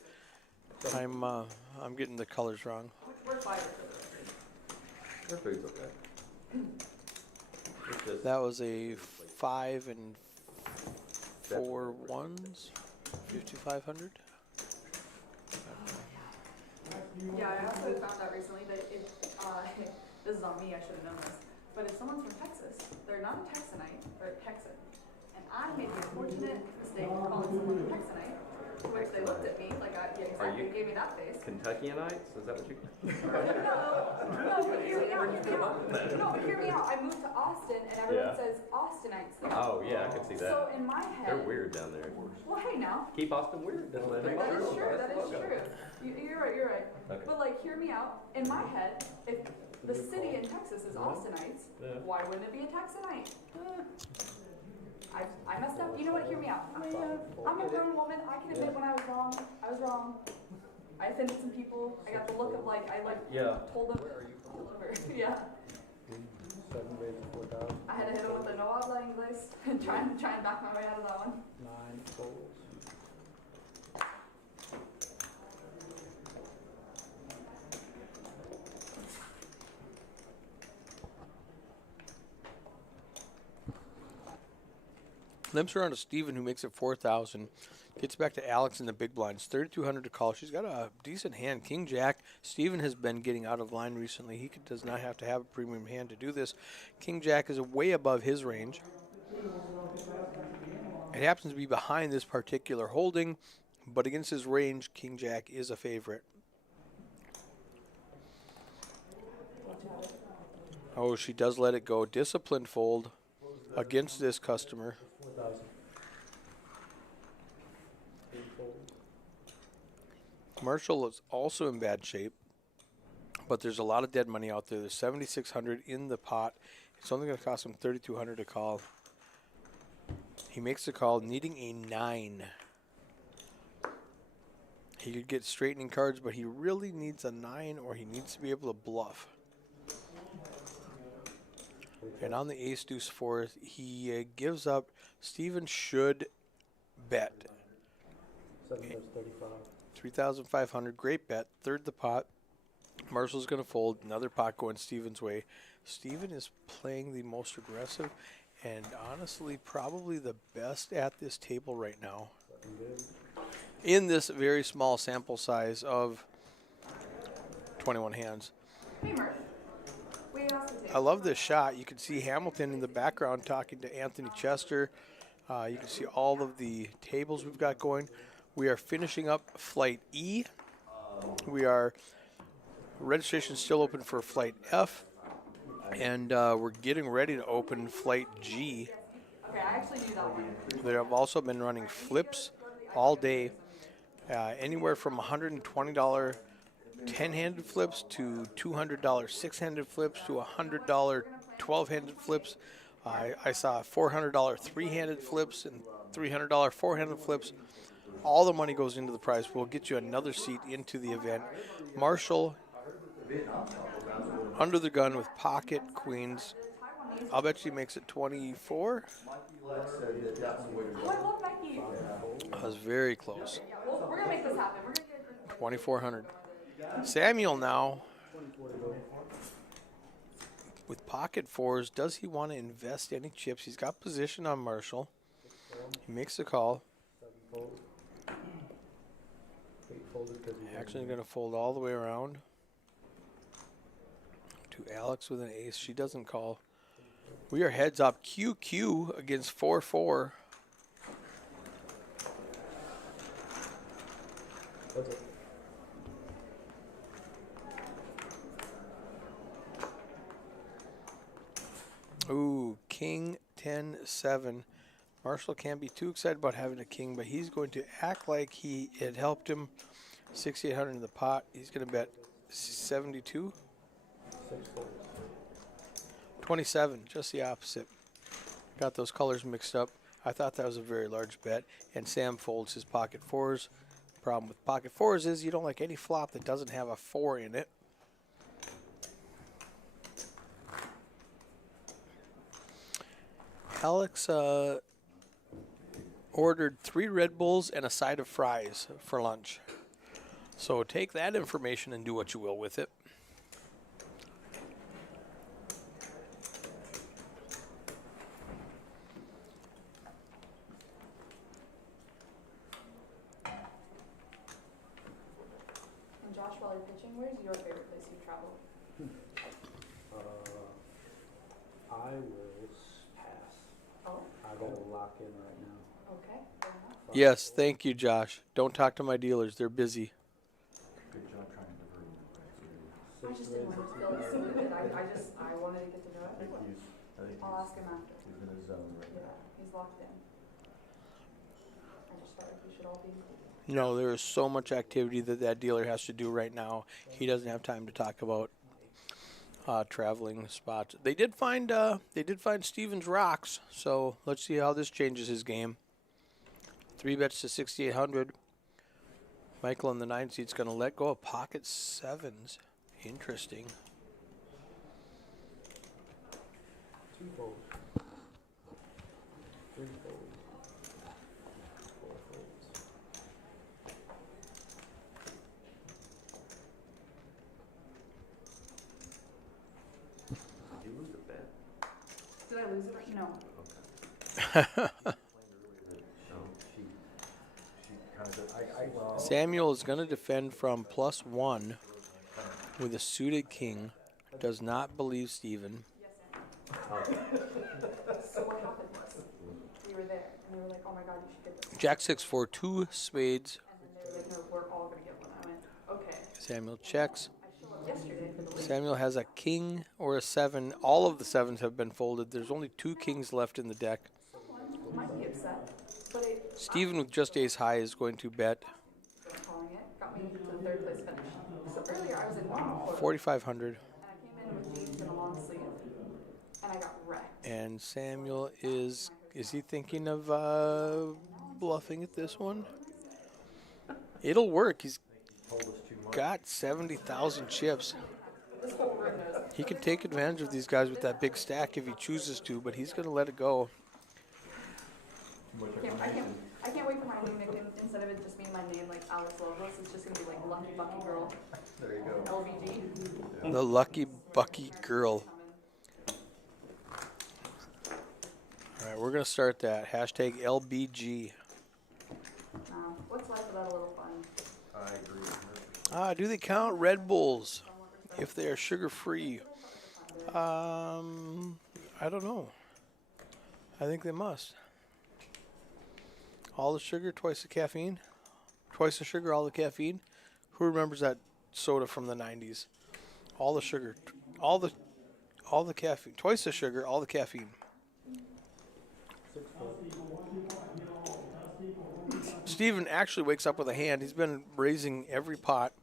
I'm getting the colors wrong. That was a 5 and 4 ones. 5,500. Yeah, I also found out recently that if, this is on me, I should have known this, but if someone's from Texas, they're not a Texanite, they're a Texan. And I made the unfortunate mistake of calling someone a Texanite, to which they looked at me like, yeah, exactly, gave me that face. Kentuckyanites? Is that what you... No, but hear me out, No, but hear me out. I moved to Austin, and everyone says Austinites there. Oh, yeah, I can see that. So in my head... They're weird down there. Well, hey now. Keep Austin weird. Don't let That is true, that is true. You're right, you're right. Okay. But like, hear me out. In my head, if the city in Texas is Austinites, why wouldn't it be a Texanite? I messed up. You know what? Hear me out. I'm a grown woman. I can admit when I was wrong. I was wrong. I offended some people. I got the look of like, told them. Yeah. 7 raising 4,000. I had to hit him with a no habla inglés and try and back my way out of that one. 9 folds. Limps around to Steven, who makes it 4,000. Gets back to Alex in the big blinds. 3,200 to call. She's got a decent hand. King Jack. Steven has been getting out of line recently. He does not have to have a premium hand to do this. King Jack is way above his range. It happens to be behind this particular holding, but against his range, King Jack is a favorite. Oh, she does let it go. Disciplined fold against this customer. 4,000. 8 folds. Marshall is also in bad shape, but there's a lot of dead money out there. There's 7,600 in the pot. It's only going to cost him 3,200 to call. He makes the call, needing a 9. He could get straightening cards, but he really needs a 9, or he needs to be able to bluff. And on the ace deuce 4, he gives up. Steven should bet. 7 plus 35. 3,500, great bet. Third the pot. Marshall's going to fold. Another pot going Steven's way. Steven is playing the most aggressive and honestly probably the best at this table right now. In this very small sample size of 21 hands. Hey, Murph. I love this shot. You can see Hamilton in the background talking to Anthony Chester. You can see all of the tables we've got going. We are finishing up Flight E. Registration is still open for Flight F. And we're getting ready to open Flight G. Okay, I actually knew that one. They have also been running flips all day. Anywhere from $120 10-handed flips to $200 6-handed flips to $100 12-handed flips. I saw $400 3-handed flips and $300 4-handed flips. All the money goes into the prize. We'll get you another seat into the event. Marshall under the gun with pocket queens. I'll bet she makes it 24. Oh, I love Becky. I was very close. Well, we're going to make this happen. We're going to get 2,400. Samuel now with pocket 4s. Does he want to invest any chips? He's got position on Marshall. He makes the call. 7 folds. 8 folded because he's Actually going to fold all the way around to Alex with an ace. She doesn't call. We are heads up. QQ against 4-4. That's it. Ooh, king 10-7. Marshall can't be too excited about having a king, but he's going to act like it helped him. 6,800 in the pot. He's going to bet 72. 6 folds. 27, just the opposite. Got those colors mixed up. I thought that was a very large bet. And Sam folds his pocket fours. Problem with pocket fours is you don't like any flop that doesn't have a 4 in it. Alex ordered 3 Red Bulls and a side of fries for lunch. So take that information and do what you will with it. And Josh, while you're pitching, where's your favorite place you travel? I will pass. Oh, I gotta lock in right now. okay, fair enough. Yes, thank you, Josh. Don't talk to my dealers. They're busy. Good job trying to divert him. I just didn't want to feel stupid. I wanted to get to know everyone. I think I'll ask him after. he's in his zone right Yeah, now. he's locked in. I just felt like we should all be. No, there is so much activity that dealer has to do right now. He doesn't have time to talk about traveling spots. They did find Stevens rocks, so let's see how this changes his game. 3 bets to 6,800. Michael in the 9 seat's going to let go of pocket 7s. Interesting. 2 folds. 3 folds. 4 folds. Did you lose the bet? Did I lose it? No. Samuel is going to defend from +1 with a suited king. Does not believe Steven. So what happened was, we were there, and they were like, oh my god, you should get this. Jack 6 for 2 spades. And then they were like, no, we're all going to get one. I went, okay. Samuel checks. I showed up yesterday for the week. Samuel has a king or a 7. All of the 7s have been folded. There's only 2 kings left in the deck. Someone might be upset, but it, Steven with just ace high is going to bet I'm calling it, got me to the 3rd place finish. So earlier I was in normal quarter, 4,500. and I came in with jeans and a long sleeve, and I got wrecked. And Samuel is he thinking of bluffing at this one? It'll work. He's got 70,000 chips. This whole room knows. He can take advantage of these guys with that big stack if he chooses to, but he's going to let it go. I can't wait for my new nickname. Instead of it just being my name, like Alex Logos, it's just gonna be like Lucky Bucky Girl. There you go. LBG. The Lucky Bucky Girl. All right, we're going to start that. Hashtag LBG. What's life without a little fun? I agree. Do they count Red Bulls if they are sugar-free? I don't know. I think they must. All the sugar, twice the caffeine. Twice the sugar, all the caffeine. Who remembers that soda from the 90s? All the sugar, all the caffeine. Twice the sugar, all the caffeine. 6 folds. Steven actually wakes up with a hand. He's been raising every pot.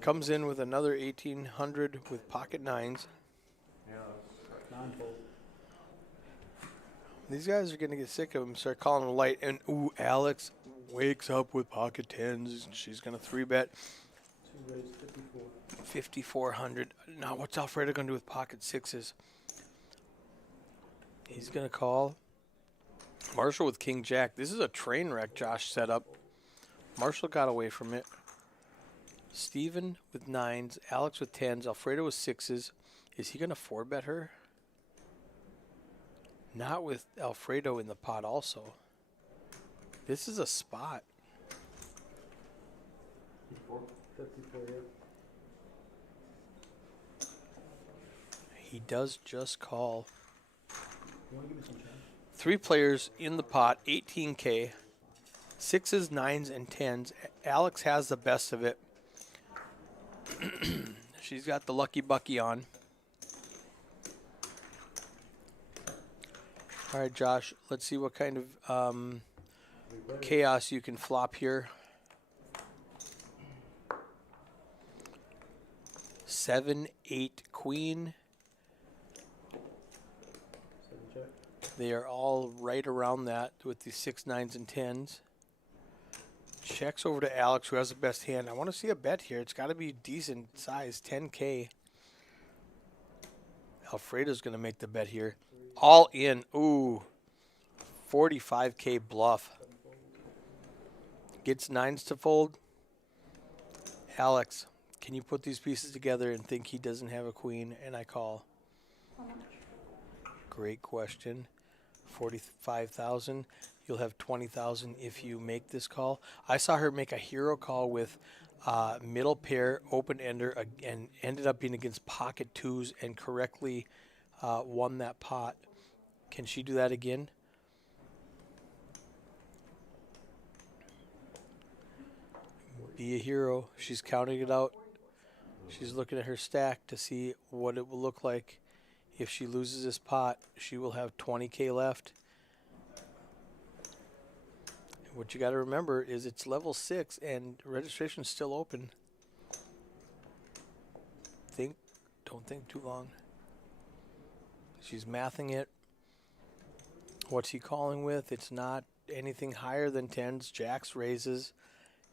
Comes in with another 1,800 with pocket 9s. 9 folds. These guys are going to get sick of him, start calling him light. And, ooh, Alex wakes up with pocket 10s. And she's going to 3-bet 2 raised 54. 5,400. Now, what's Alfredo going to do with pocket 6s? He's going to call. Marshall with King Jack. This is a train wreck Josh set up. Marshall got away from it. Steven with 9s. Alex with 10s. Alfredo with 6s. Is he going to 4-bet her? Not with Alfredo in the pot also. This is a spot. 54, yeah. He does just call. You want to give me some change? 3 players in the pot, 18K. 6s, 9s, and 10s. Alex has the best of it. She's got the Lucky Bucky on. All right, Josh, let's see what kind of chaos you can flop here. 7, 8, queen. 7 check. They are all right around that with the 6, 9s, and 10s. Checks over to Alex, who has the best hand. I want to see a bet here. It's got to be decent size, 10K. Alfredo's going to make the bet here. All in. Ooh. 45K bluff. Gets 9s to fold. Alex, can you put these pieces together and think he doesn't have a queen and I call? How much? Great question. 45,000. You'll have 20,000 if you make this call. I saw her make a hero call with middle pair, open ender, and ended up being against pocket 2s and correctly won that pot. Can she do that again? Be a hero. She's counting it out. She's looking at her stack to see what it will look like. If she loses this pot, she will have 20K left. What you got to remember is it's level 6 and registration's still open. Don't think too long. She's mathing it. What's he calling with? It's not anything higher than 10s, jacks, raises.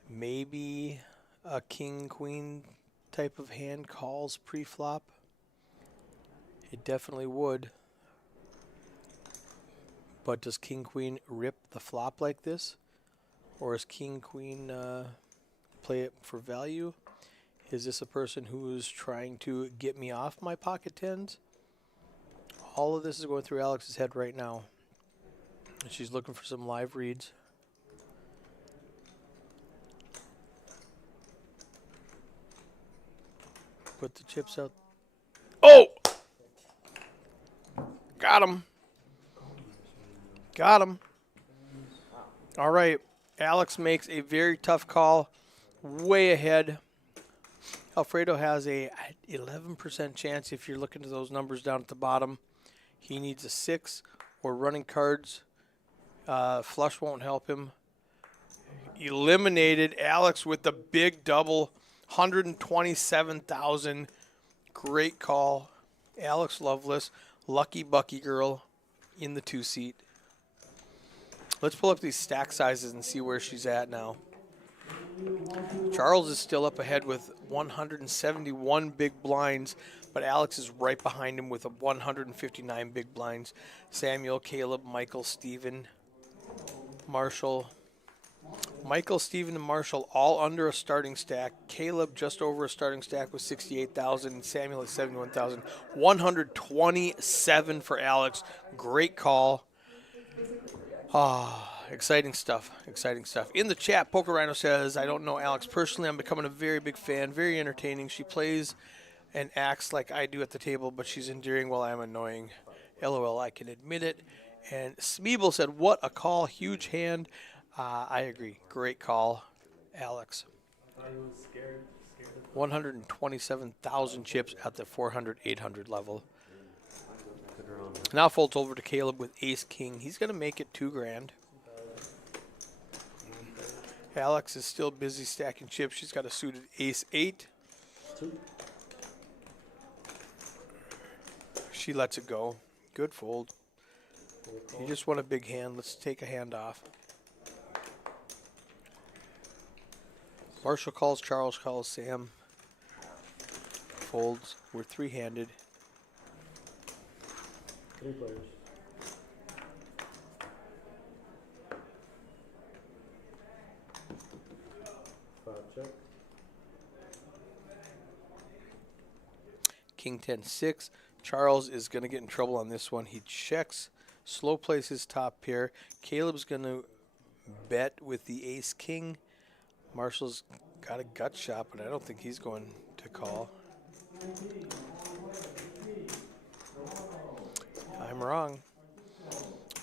Maybe a king, queen type of hand calls pre-flop. It definitely would. But does king, queen rip the flop like this? Or is king, queen play it for value? Is this a person who is trying to get me off my pocket 10s? All of this is going through Alex's head right now. And she's looking for some live reads. Put the chips out. Oh! Got him. Got him. All right. Alex makes a very tough call. Way ahead. Alfredo has a 11% chance if you're looking at those numbers down at the bottom. He needs a 6 or running cards. Flush won't help him. Eliminated Alex with the big double. 127,000. Great call. Alex Loveless. Lucky Bucky girl in the 2-seat. Let's pull up these stack sizes and see where she's at now. Charles is still up ahead with 171 big blinds, but Alex is right behind him with 159 big blinds. Samuel, Caleb, Michael, Steven, Marshall. Michael, Steven, and Marshall all under a starting stack. Caleb just over a starting stack with 68,000, and Samuel at 71,000. 127 for Alex. Great call. Exciting stuff. Exciting stuff. In the chat, Poker Rhino says, I don't know Alex personally. I'm becoming a very big fan. Very entertaining. She plays and acts like I do at the table, but she's endearing while I'm annoying. LOL, I can admit it. And Smeeble said, what a call. Huge hand. I agree. Great call, Alex. 127,000 chips at the 400, 800 level. Now folds over to Caleb with ace king. He's going to make it $2,000. Alex is still busy stacking chips. She's got a suited ace 8. She lets it go. Good fold. You just want a big hand. Let's take a hand off. Marshall calls, Charles calls, Sam folds. We're three-handed. 3 players. Check. King 10-6. Charles is going to get in trouble on this one. He checks, slow plays his top pair. Caleb's going to bet with the ace king. Marshall's got a gut shot, but I don't think he's going to call. I'm wrong.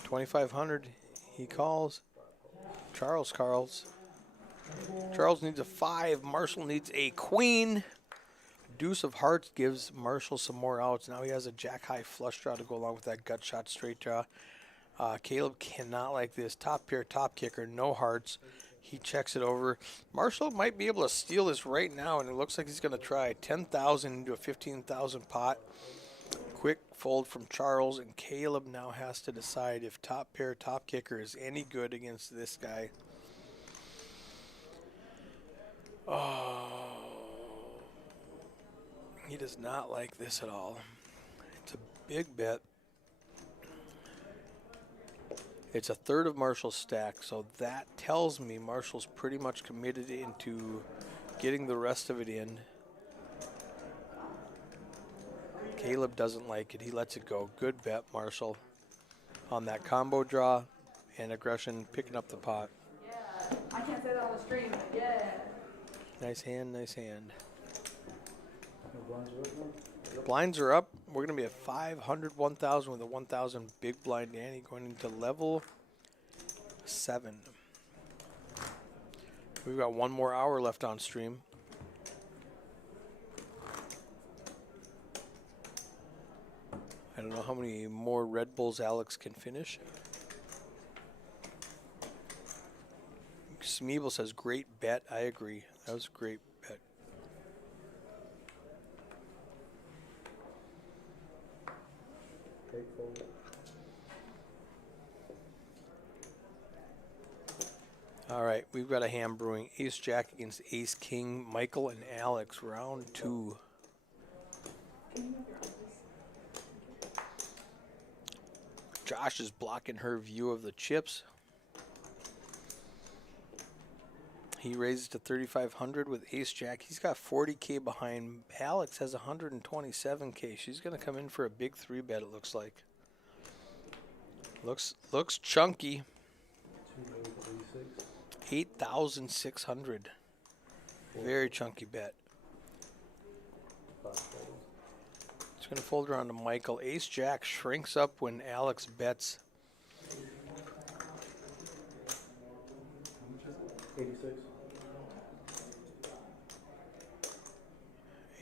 2,500. He calls. Charles calls. Charles needs a 5. Marshall needs a queen. Deuce of hearts gives Marshall some more outs. Now he has a jack high flush draw to go along with that gut shot straight draw. Caleb cannot like this. Top pair, top kicker, no hearts. He checks it over. Marshall might be able to steal this right now, and it looks like he's going to try 10,000 into a 15,000 pot. Quick fold from Charles, and Caleb now has to decide if top pair, top kicker is any good against this guy. Oh, he does not like this at all. It's a big bet. It's a third of Marshall's stack, so that tells me Marshall's pretty much committed into getting the rest of it in. Caleb doesn't like it. He lets it go. Good bet, Marshall, on that combo draw and aggression, picking up the pot. Yeah, I can't say that on the stream, but yeah. Nice hand, nice hand. No blinds are up now? Blinds are up. We're going to be at 500, 1,000 with a 1,000 big blind Danny going into level 7. We've got 1 more hour left on stream. I don't know how many more Red Bulls Alex can finish. Smeeble says, great bet. I agree. That was a great bet. Take fold. All right, we've got a hand brewing. Ace Jack against Ace King. Michael and Alex, round 2. Josh is blocking her view of the chips. He raises to 3,500 with Ace Jack. He's got 40K behind. Alex has 127K. She's going to come in for a big 3-bet, it looks like. Looks chunky. 8,600. Very chunky bet. It's going to fold around to Michael. Ace Jack shrinks up when Alex bets. 86.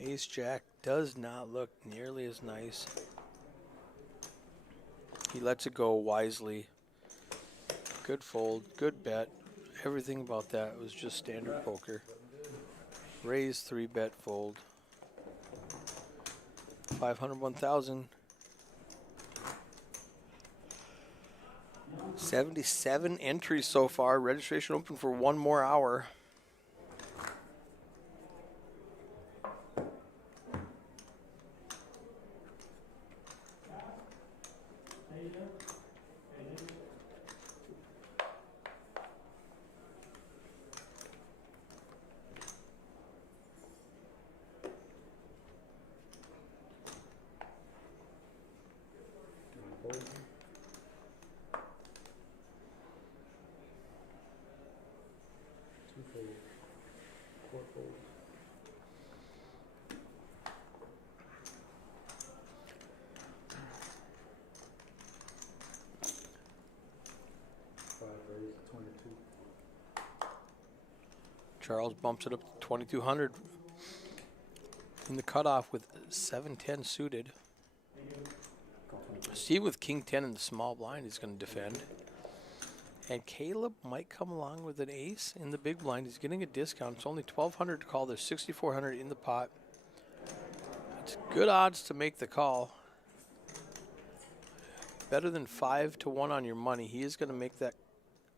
Ace Jack does not look nearly as nice. He lets it go wisely. Good fold, good bet. Everything about that was just standard poker. Raise, 3-bet, fold. 500, 1,000. 77 entries so far. Registration open for 1 more hour. Charles bumps it up to 2,200 in the cutoff with 7-10 suited. Steve with King 10 in the small blind is going to defend. And Caleb might come along with an ace in the big blind. He's getting a discount. It's only 1,200 to call. There's 6,400 in the pot. It's good odds to make the call. Better than 5 to 1 on your money. He is going to make that.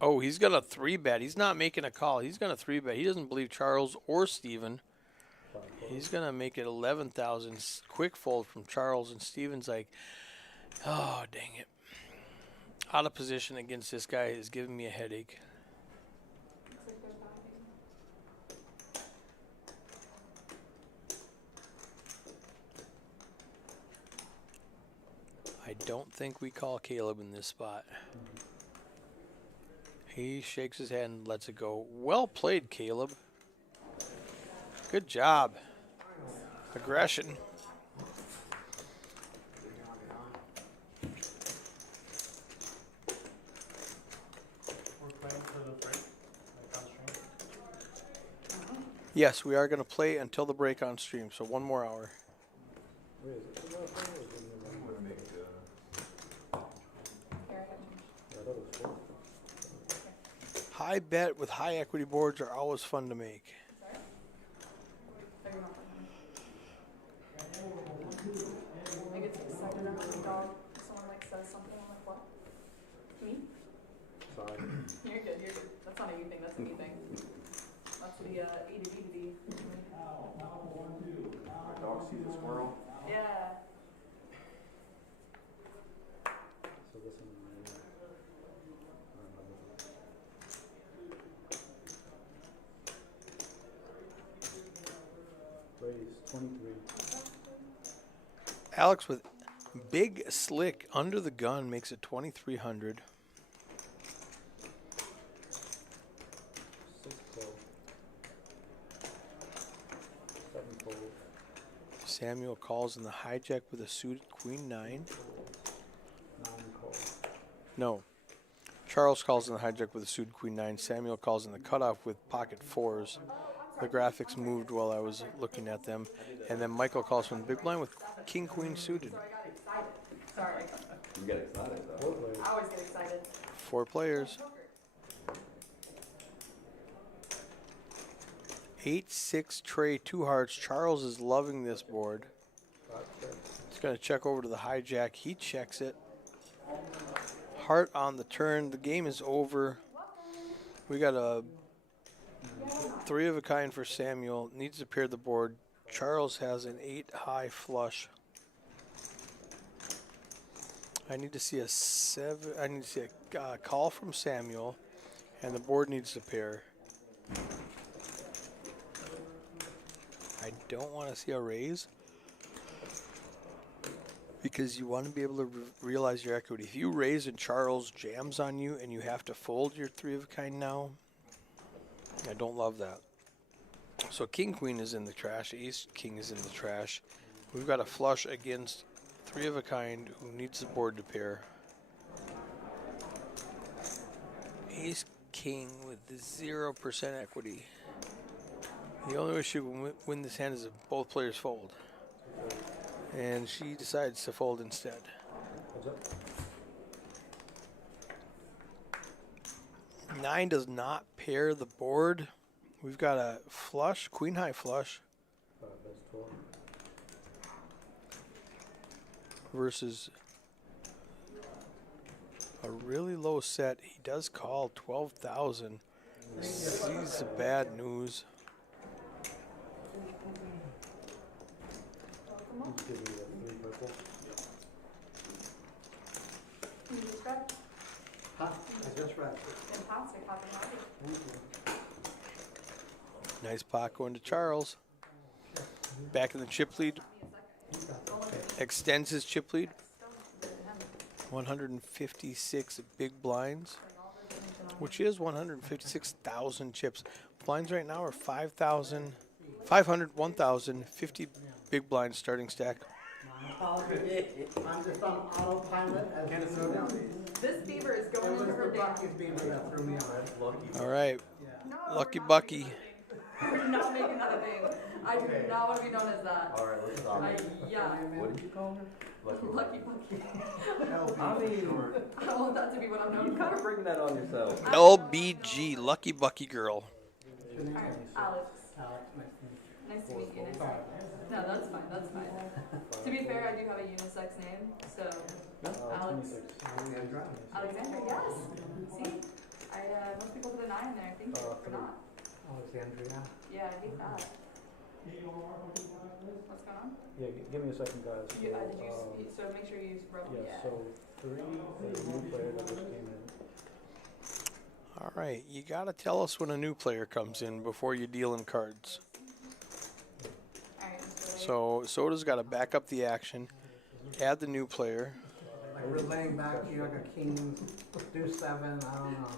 Oh, he's going to 3-bet. He's not making a call. He's going to 3-bet. He doesn't believe Charles or Steven. He's going to make it 11,000. Quick fold from Charles, and Steven's like, oh, dang it. Out of position against this guy is giving me a headache. I don't think we call Caleb in this spot. He shakes his head and lets it go. Well played, Caleb. Good job. Aggression. Yes, we are going to play until the break on stream, so 1 more hour. High bet with high equity boards are always fun to make. Sorry? Oh, you're not I get excited when my dog, someone like says something, I'm like, what? Me? Sorry. You're good, you're good. That's not a you thing, that's a me thing. That's the A to B to D. My dog sees a squirrel. Yeah. So this one, raise 23. Alex with big slick under the gun makes it 2,300. 6 fold. 7 fold. Samuel calls in the hijack with a suited queen 9. 9 call. No. Charles calls in the hijack with a suited queen 9. Samuel calls in the cutoff with pocket 4s. The graphics moved while I was looking at them. And then Michael calls from the big blind with king queen suited. So I got excited. Sorry. You get excited though. 4 players. I always get excited. 4 players. 8-6 tray, 2 hearts. Charles is loving this board. 5 check. He's going to check over to the hijack. He checks it. Heart on the turn. The game is over. We got a 3 of a kind for Samuel. Needs to pair the board. Charles has an 8 high flush. I need to see a 7. I need to see a call from Samuel, and the board needs to pair. I don't want to see a raise because you want to be able to realize your equity. If you raise and Charles jams on you and you have to fold your 3 of a kind now, I don't love that. So king queen is in the trash. Ace king is in the trash. We've got a flush against 3 of a kind who needs the board to pair. Ace king with 0% equity. The only way she will win this hand is if both players fold. And she decides to fold instead. Heads up. 9 does not pair the board. We've got a flush, queen high flush 5 best 12. versus a really low set. He does call 12,000. Sees the bad news. Give me the 3 purple. Can you just grab? Huh? I just read. Fantastic. Happy happy. Nice pot going to Charles. Back in the chip lead. Extends his chip lead. 156 big blinds, which is 156,000 chips. Blinds right now are 5,000, 500, 1,000, 50 big blinds starting stack. I'm just on autopilot as you know. This beaver is going It was into her the dam. bucket beaver that threw me on. All right, No, Lucky we're not Bucky. making that a thing. We're not making that a thing. I do not want to be known as that. Alright, let's stop. Yeah. What did you call her? Lucky Bucky. I mean, I don't want that to be what I'm known you kind for. of bring that on yourself. LBG, Lucky Bucky girl. Alright, Alex. Alex, Nice to meet you. Nice to meet you. No, that's fine. That's fine. To be fair, I do have a unisex name, so Alex. 26. Alexandra, yes. See, most people put an I in there. Thank you for not. Alexandria. Yeah, I hate that. What's going on? Yeah, give me a second, guys. Did you, so make sure you wrote Yeah, yeah. so 3 is a new player that just came in. All right, you got to tell us when a new player comes in before you deal in cards. Alright, So Soda's got to back up the action, add the new player. Like we're laying back here like a king, do 7, I don't know.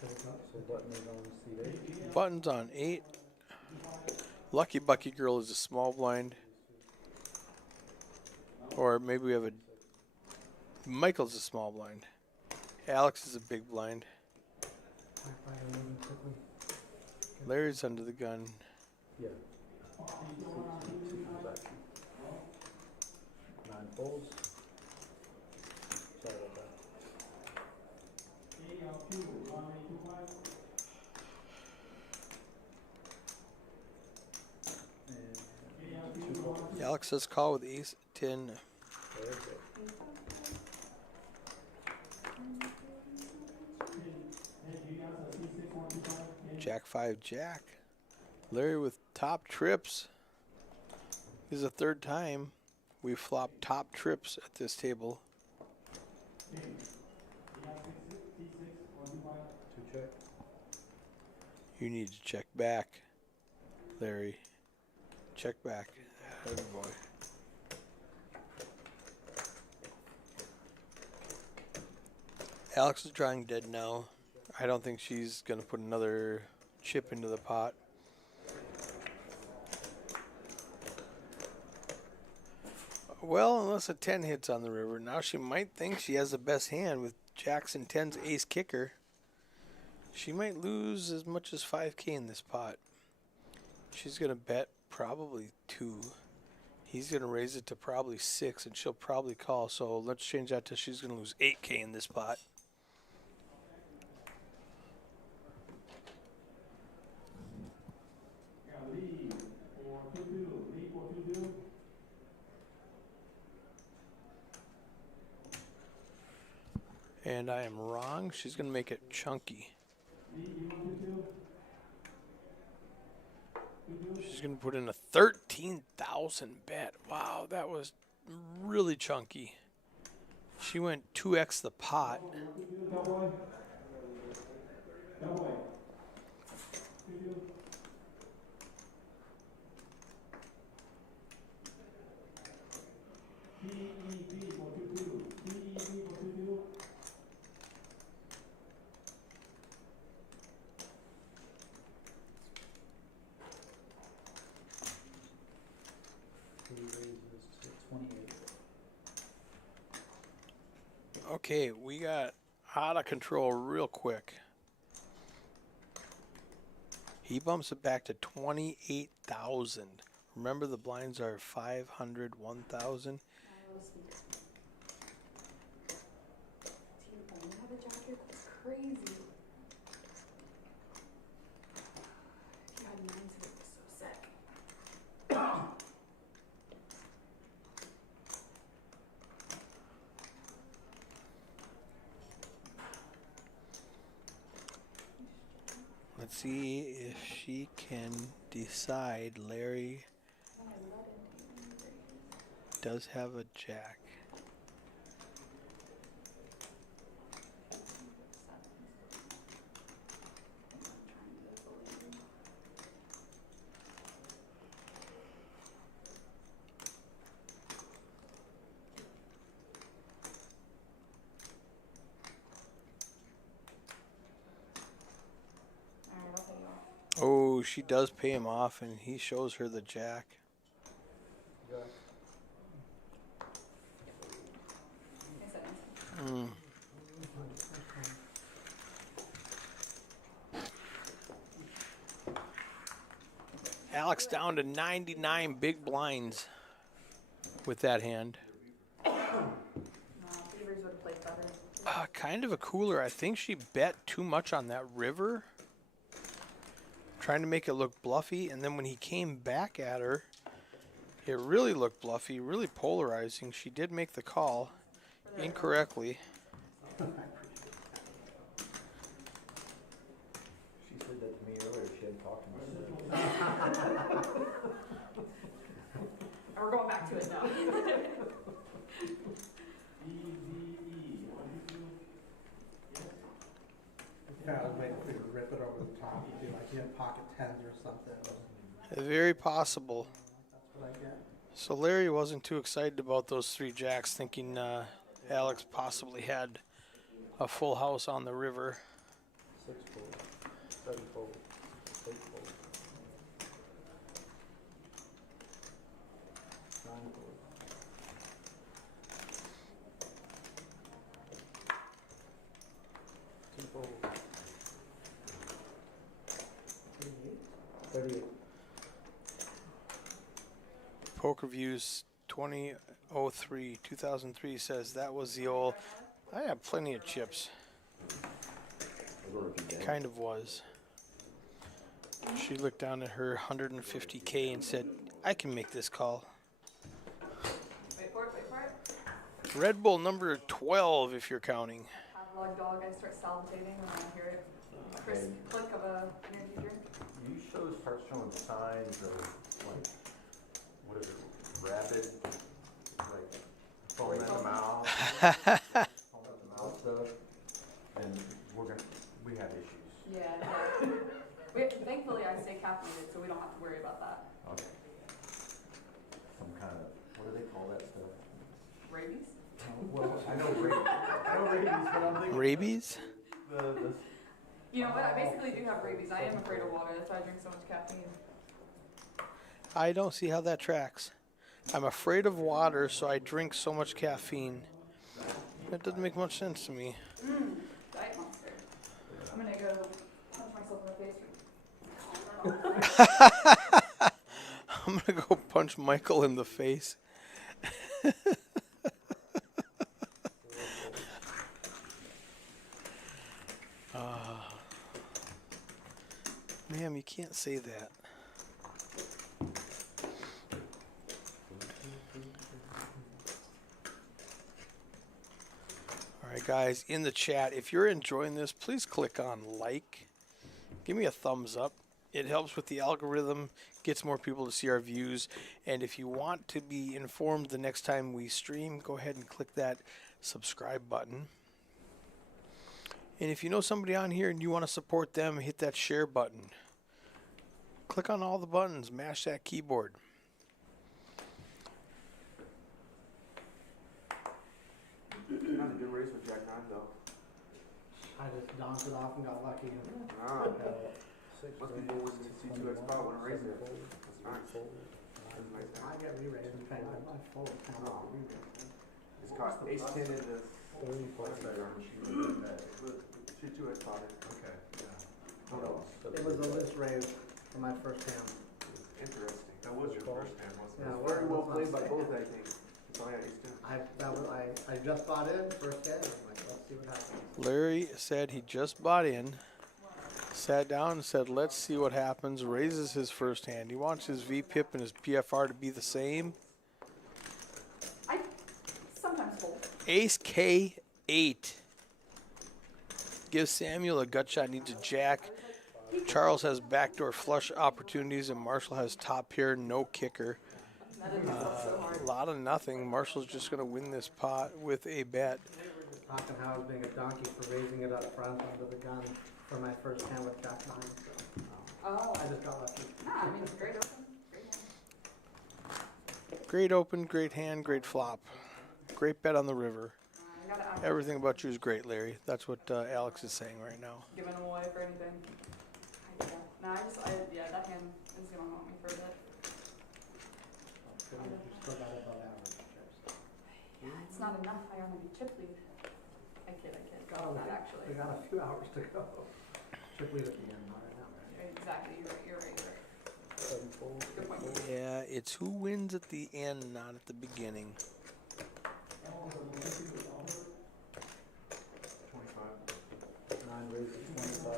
So button is on seat 8. Buttons on 8. Lucky Bucky girl is a small blind. Or maybe we have a... Michael's a small blind. Alex is a big blind. Larry's under the gun. Yeah. 9 folds. Alex says call with ace 10. Very good. Jack 5 Jack. Larry with top trips. This is the third time we've flopped top trips at this table. 2 check. You need to check back, Larry. Check back. Oh boy. Alex is drawing dead now. I don't think she's going to put another chip into the pot. Well, unless a 10 hits on the river. Now she might think she has the best hand with jacks and 10's ace kicker. She might lose as much as 5K in this pot. She's going to bet probably 2. He's going to raise it to probably 6, and she'll probably call. So let's change that to she's going to lose 8K in this pot. And I am wrong. She's going to make it chunky. She's going to put in a 13,000 bet. Wow, that was really chunky. She went 2x the pot. Okay, we got out of control real quick. He bumps it back to 28,000. Remember, the blinds are 500, 1,000. That's crazy. If you had 9 to it, so sick. Let's see if she can decide. Larry does have a jack. Oh, she does pay him off, and he shows her the jack. Mm. Alex down to 99 big blinds with that hand. Kind of a cooler. I think she bet too much on that river, trying to make it look bluffy, and then when he came back at her, it really looked bluffy, really polarizing. She did make the call incorrectly. She said that to me earlier. She hadn't talked to me. We're going back to it now. Yeah, I was waiting for you to rip it over the top. You'd be like, you had pocket 10s or something. Very possible. That's what I get. So Larry wasn't too excited about those 3 jacks, thinking Alex possibly had a full house on the river. 6 fold, 7 fold, 8 fold, 9 fold. Fold. 38. Poker Views 2003 says that was the old. I have plenty of chips. It kind of was. She looked down at her 150K and said, I can make this call. Red Bull number 12, if you're counting. Catalog dog, I start salivating when I hear it. Crisp click of a energy drink. You start showing signs of, like, what is it, rapid, like, foaming at the mouth, foaming at the mouth stuff, and we have issues. Yeah. Thankfully, I stay caffeinated, so we don't have to worry about that. Okay. Some kind of, what do they call that stuff? Rabies? Well, I know rabies, but I'm thinking. Rabies? You know what? I basically do have rabies. I am afraid of water. That's why I drink so much caffeine. I don't see how that tracks. I'm afraid of water, so I drink so much caffeine. That doesn't make much sense to me. Diet Monster. I'm gonna go punch myself in the face. I'm gonna go punch Michael in the face. Ma'am, you can't say that. All right, guys, in the chat, if you're enjoying this, please click on like. Give me a thumbs up. It helps with the algorithm, gets more people to see our views. And if you want to be informed the next time we stream, go ahead and click that subscribe button. And if you know somebody on here and you want to support them, hit that share button. Click on all the buttons, mash that keyboard. Not a good race with Jack 9 though. I just bounced it off and got lucky. Nah. Most people would see 2x spot when I raise it. That's nice. That's nice. I get re-raised and paying my full account. No. It's caught ace 10 in the 30 plus Shoot 2x spot it. Okay, yeah. What else? It was a list raise for my first hand. Interesting. That was your first hand, wasn't it? Yeah, Very well played by both, I think. That's all I had ace 10. I just bought in first hand. I'm like, let's see what happens. Larry said he just bought in, sat down and said, let's see what happens, raises his first hand. He wants his VPIP and his PFR to be the same. I sometimes fold. Ace K8. Gives Samuel a gut shot, needs a jack. Charles has backdoor flush opportunities, and Marshall has top pair, no kicker. A lot of nothing. Marshall's just going to win this pot with a bet. Talking how I was being a donkey for raising it up front under the gun for my first hand with Jack 9. So, Oh. I just got lucky. Nah, I mean, it's great open. Great hand. Great open, great hand, great flop. Great bet on the river. I gotta ask. Everything about you is great, Larry. That's what Alex is saying right now. Giving them away for anything. Yeah, that hand is gonna haunt me for a bit. You still got above average chips. Yeah, it's not enough. I only chip lead. I kid. Oh, Not actually. We got a few hours to go. Chip lead at the end, not right now, right? Exactly. You're right. Good point. Yeah, it's who wins at the end, not at the beginning. 25. 9 raises 25.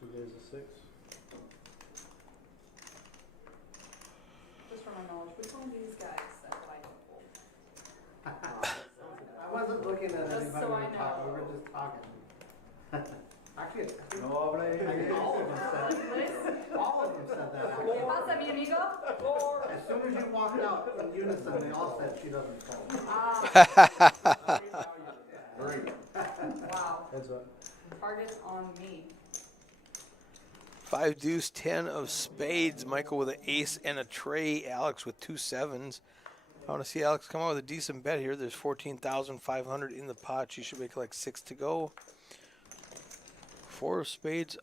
Two raises 6. Just for my knowledge, which one of these guys that I don't fold? I wasn't looking at Just anybody so I we were talking. We know. were just talking. Actually, No, but all of them said. All of them said that. ¿Qué Actually. pasa, mi amigo? As soon as you walked out in unison, they all said she doesn't fold. Wow. Heads up. Target on me. 5 deuce, 10 of spades. Michael with an ace and a tray. Alex with 2 sevens. I want to see Alex come out with a decent bet here. There's 14,500 in the pot. She should make like 6 to go. 4 of spades.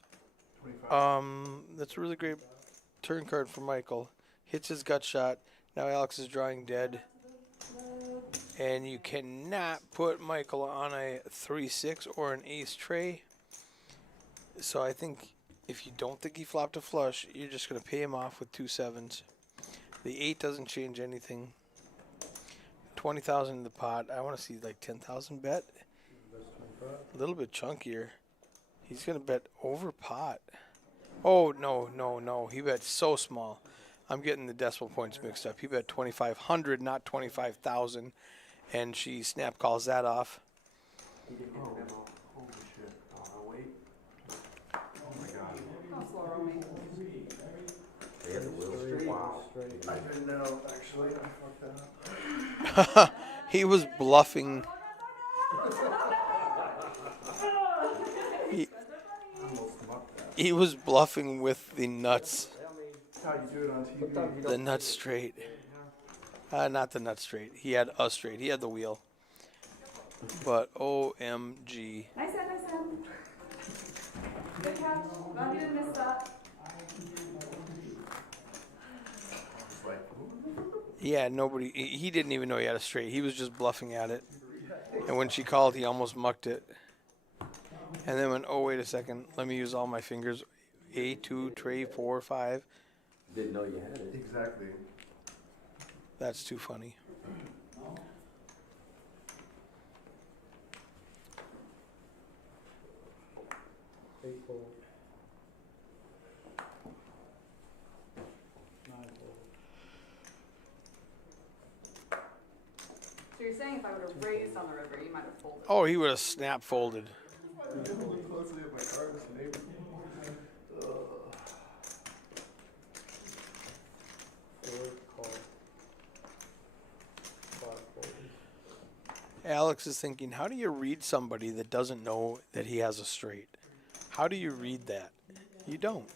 25. That's a really great turn card for Michael. Hits his gut shot. Now Alex is drawing dead. And you cannot put Michael on a 3-6 or an ace tray. So I think if you don't think he flopped a flush, you're just going to pay him off with 2 sevens. The 8 doesn't change anything. 20,000 in the pot. I want to see like 10,000 bet. A little bit chunkier. He's going to bet over pot. Oh, no. He bet so small. I'm getting the decimal points mixed up. He bet 2,500, not 25,000, and she snap calls that off. He didn't get the memo. Holy shit. Wait. Oh my god. Don't slow roll me. They had the wheel straight. Wow. Straight. I didn't know, actually. I fucked that up. He was bluffing. He was bluffing with the nuts. That's how you do it on TV. The nuts straight. Not the nuts straight. He had a straight. He had the wheel. But OMG. Nice hand, nice hand. Good catch. Glad you didn't miss that. Yeah, nobody. He didn't even know he had a straight. He was just bluffing at it. And when she called, he almost mucked it. And then went, oh, wait a second. Let me use all my fingers. A2, tray, 4, 5. Didn't know you had it. Exactly. That's too funny. Eight fold. Nine fold. So you're saying if I would have raised on the river, you might have folded. Oh, he would have snap folded. Really closely at my card, this neighbor. Four, call. Five fold. Alex is thinking, how do you read somebody that doesn't know that he has a straight? How do you read that? You don't.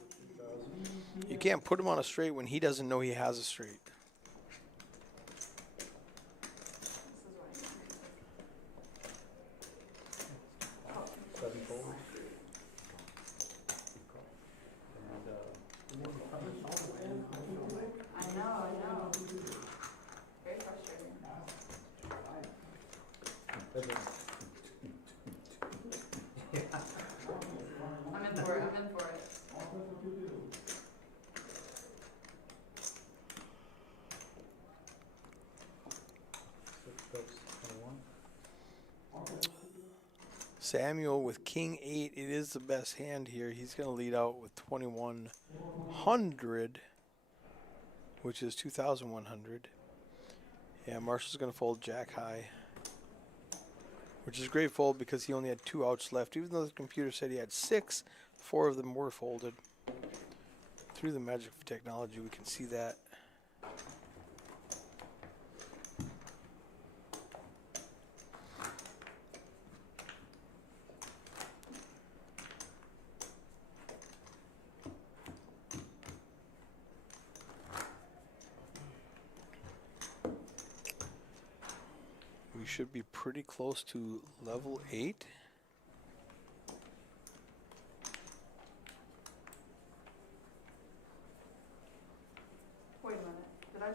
You can't put him on a straight when he doesn't know he has a straight. Seven fold. And I know. Very frustrating. I'm in for it. six steps, 21. Samuel with King 8. It is the best hand here. He's going to lead out with 2,100, which is 2,100. Yeah, Marshall's going to fold Jack high, which is a great fold because he only had 2 outs left. Even though the computer said he had 6, 4 of them were folded. Through the magic of technology, we can see that. We should be pretty close to level 8. Wait a minute. Did I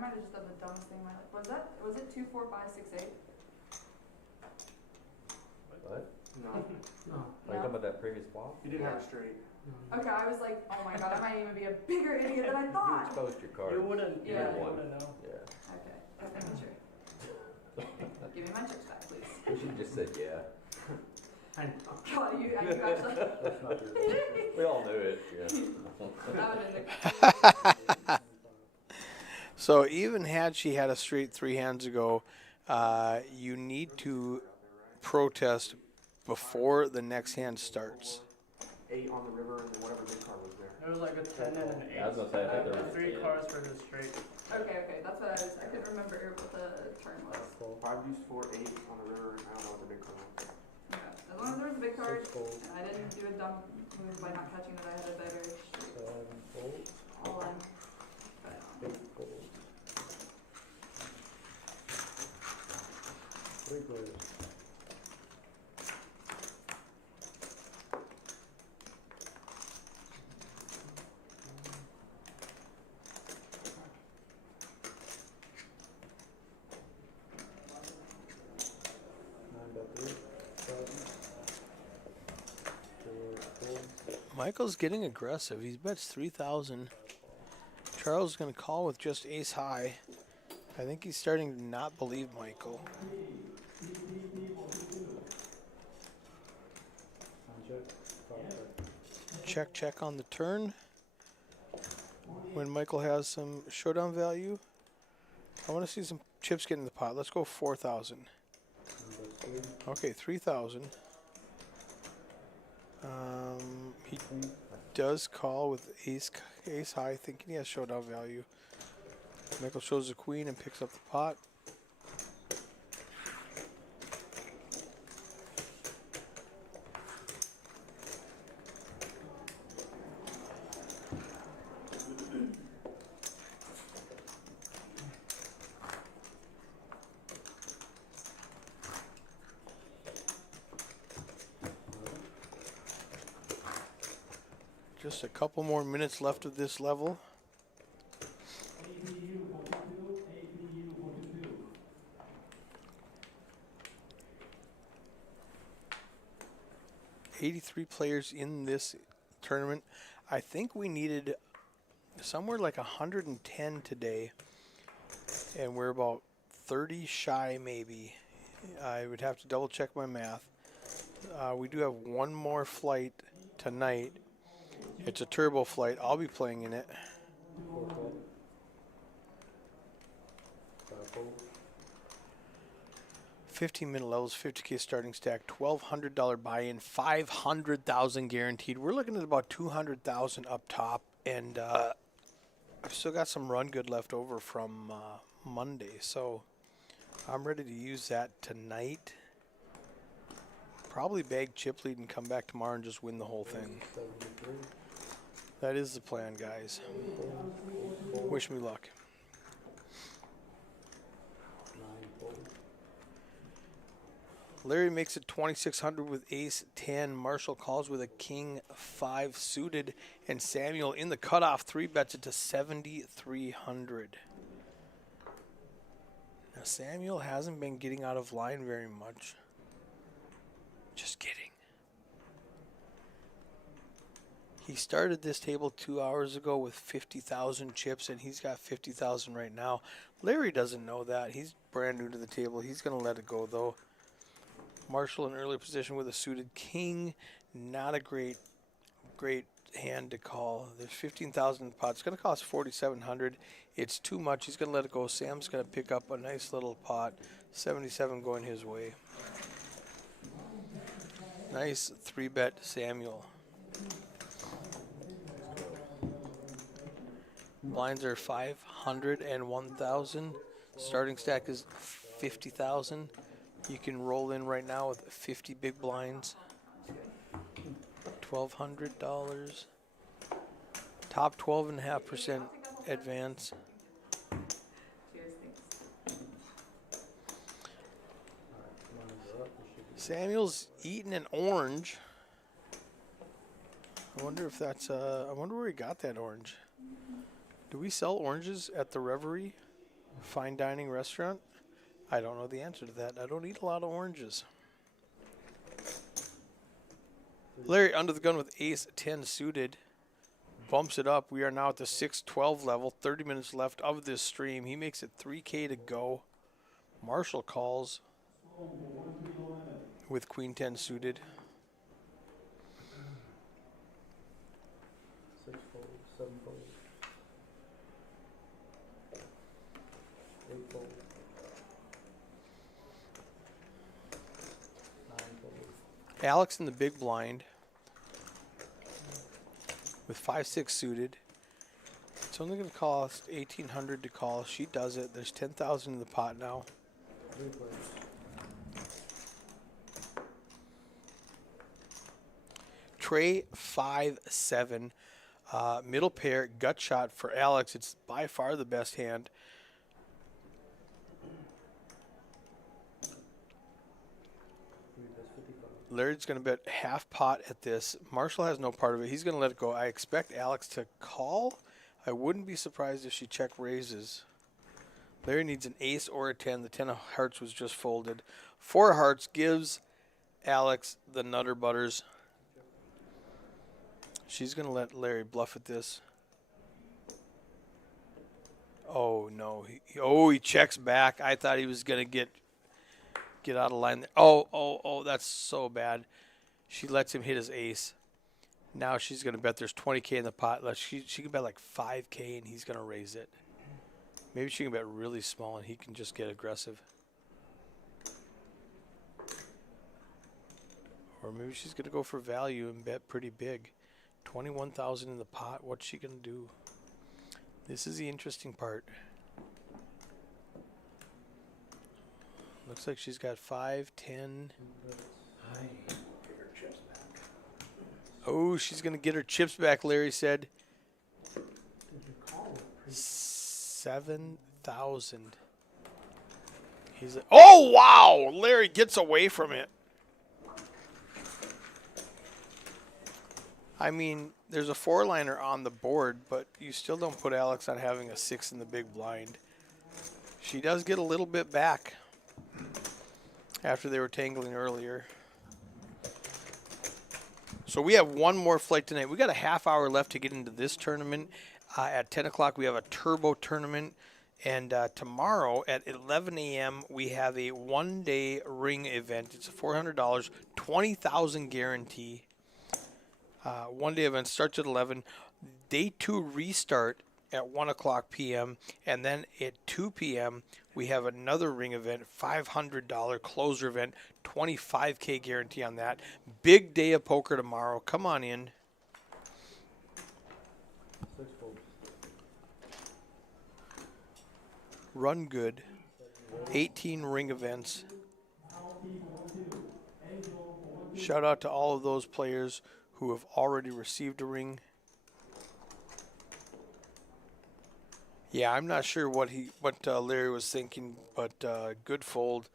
might have just done the dumbest thing in my life. Was it 2, 4, 5, 6, 8? What? No. Are you talking about that previous flop? You didn't have a straight. Okay, I was like, oh my god, I might even be a bigger idiot than I You thought. exposed your card. You wouldn't, Yeah. you wouldn't know. Yeah. Okay, sure. Give me my chips back, please. You should just said yeah. I know. God, you actually. That's not your. We all knew it. Yeah. That would have been So even had she had a straight 3 hands ago, you need to protest before the next hand starts. 8 on the river and then whatever big card was there. There was like a 10 and an 8. I was gonna say, I think there was 3 yeah. cards for his straight. Okay, that's what I couldn't remember what the turn was. Fold. 5 deuce 4, 8 on the river, and I don't know what the big card was. Okay. As long as there was a big card, Six fold. and I didn't do a dumb move by not catching that I had a better streak. 7 fold. All in. But, 8 fold. 3 players. Michael's getting aggressive. He bets 3,000. Charles is going to call with just ace high. I think he's starting to not believe Michael. Check on the turn. when Michael has some showdown value. I want to see some chips get in the pot. Let's go 4,000. Okay, 3,000. He does call with ace high, thinking he has showdown value. Michael shows the queen and picks up the pot. Just a couple more minutes left of this level. $83 players in this tournament. I think we needed somewhere like 110 today, and we're about 30 shy maybe. I would have to double check my math. We do have one more flight tonight. It's a turbo flight. I'll be playing in it. $15-minute levels, 50K starting stack, $1,200 buy-in, 500,000 guaranteed. We're looking at about 200,000 up top, and I've still got some run good left over from Monday, so I'm ready to use that tonight. Probably bag chip lead and come back tomorrow and just win the whole thing. That is the plan, guys. Wish me luck. Larry makes it 2,600 with ace 10. Marshall calls with a king 5 suited. And Samuel in the cutoff 3 bets it to 7,300. Now Samuel hasn't been getting out of line very much. Just kidding. He started this table 2 hours ago with 50,000 chips, and he's got 50,000 right now. Larry doesn't know that. He's brand new to the table. He's going to let it go, though. Marshall in early position with a suited king. Not a great hand to call. There's 15,000 in the pot. It's going to cost 4,700. It's too much. He's going to let it go. Sam's going to pick up a nice little pot. 77 going his way. Nice 3-bet Samuel. Blinds are 500 and 1,000. Starting stack is 50,000. You can roll in right now with 50 big blinds. $1,200. Top 12.5% advance. Samuel's eating an orange. I wonder if that's I wonder where he got that orange. Do we sell oranges at the Reverie fine dining restaurant? I don't know the answer to that. I don't eat a lot of oranges. Larry under the gun with ace 10 suited. Bumps it up. We are now at the 6-12 level. 30 minutes left of this stream. He makes it 3K to go. Marshall calls with queen 10 suited. 6 fold, 7 fold, 8 fold, 9 fold. Alex in the big blind with 5-6 suited. It's only going to cost 1,800 to call. She does it. There's 10,000 in the pot now. 3 players. Trey 5-7. Middle pair, gut shot for Alex. It's by far the best hand. Larry's going to bet half pot at this. Marshall has no part of it. He's going to let it go. I expect Alex to call. I wouldn't be surprised if she check raises. Larry needs an ace or a 10. The 10 of hearts was just folded. 4 hearts gives Alex the Nutter Butters. She's going to let Larry bluff at this. Oh, no. He checks back. I thought he was going to get out of line there. Oh, that's so bad. She lets him hit his ace. Now she's going to bet there's 20K in the pot. She can bet like 5K and he's going to raise it. Maybe she can bet really small and he can just get aggressive. Or maybe she's going to go for value and bet pretty big. 21,000 in the pot. What's she going to do? This is the interesting part. Looks like she's got 5, 10. Oh, she's going to get her chips back, Larry said. 7,000. He's like, oh, wow! Larry gets away from it. I mean, there's a 4-liner on the board, but you still don't put Alex on having a 6 in the big blind. She does get a little bit back after they were tangling earlier. So we have one more flight tonight. We got a half hour left to get into this tournament. At 10 o'clock, we have a turbo tournament. And tomorrow at 11 a.m., we have a one-day ring event. It's $400, 20,000 guarantee. One-day event starts at 11. Day 2 restart at 1 o'clock p.m. And then at 2 p.m., we have another ring event, $500 closer event, 25K guarantee on that. Big day of poker tomorrow. Come on in. RunGood. 18 ring events. Shout out to all of those players who have already received a ring. Yeah, I'm not sure what Larry was thinking, but good fold.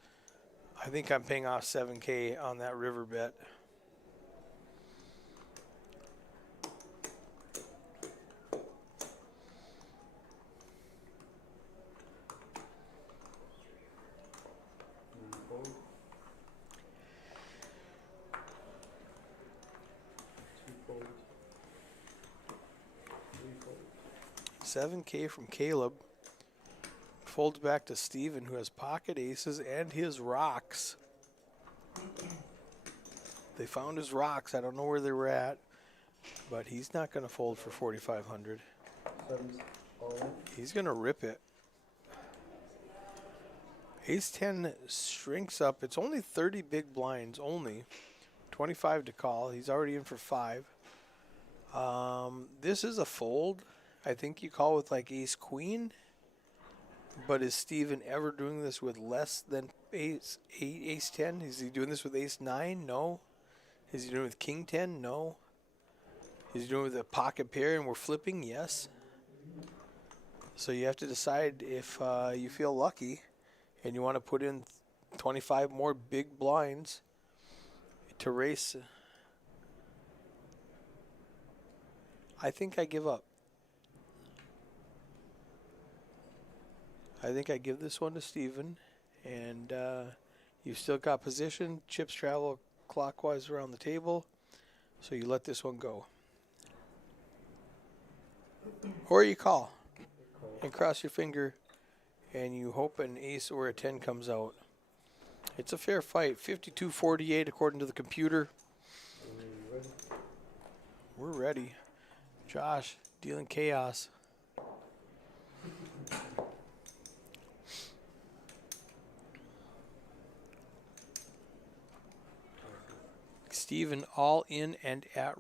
I think I'm paying off 7K on that river bet. $7K from Caleb. Folds back to Steven, who has pocket aces and his rocks. They found his rocks. I don't know where they were at, but he's not going to fold for 4,500. He's going to rip it. Ace 10 shrinks up. It's only 30 big blinds, only 25 to call. He's already in for 5. This is a fold. I think you call with like ace queen, but is Steven ever doing this with less than ace 10? Is he doing this with ace 9? No. Is he doing it with king 10? No. Is he doing it with a pocket pair and we're flipping? Yes. So you have to decide if you feel lucky and you want to put in 25 more big blinds to race. I think I give up. I think I give this one to Steven, and you've still got position. Chips travel clockwise around the table, so you let this one go. Or you call and cross your finger, and you hope an ace or a 10 comes out. It's a fair fight. 52-48 according to the computer. We're ready. Josh, dealing chaos. Steven all in and at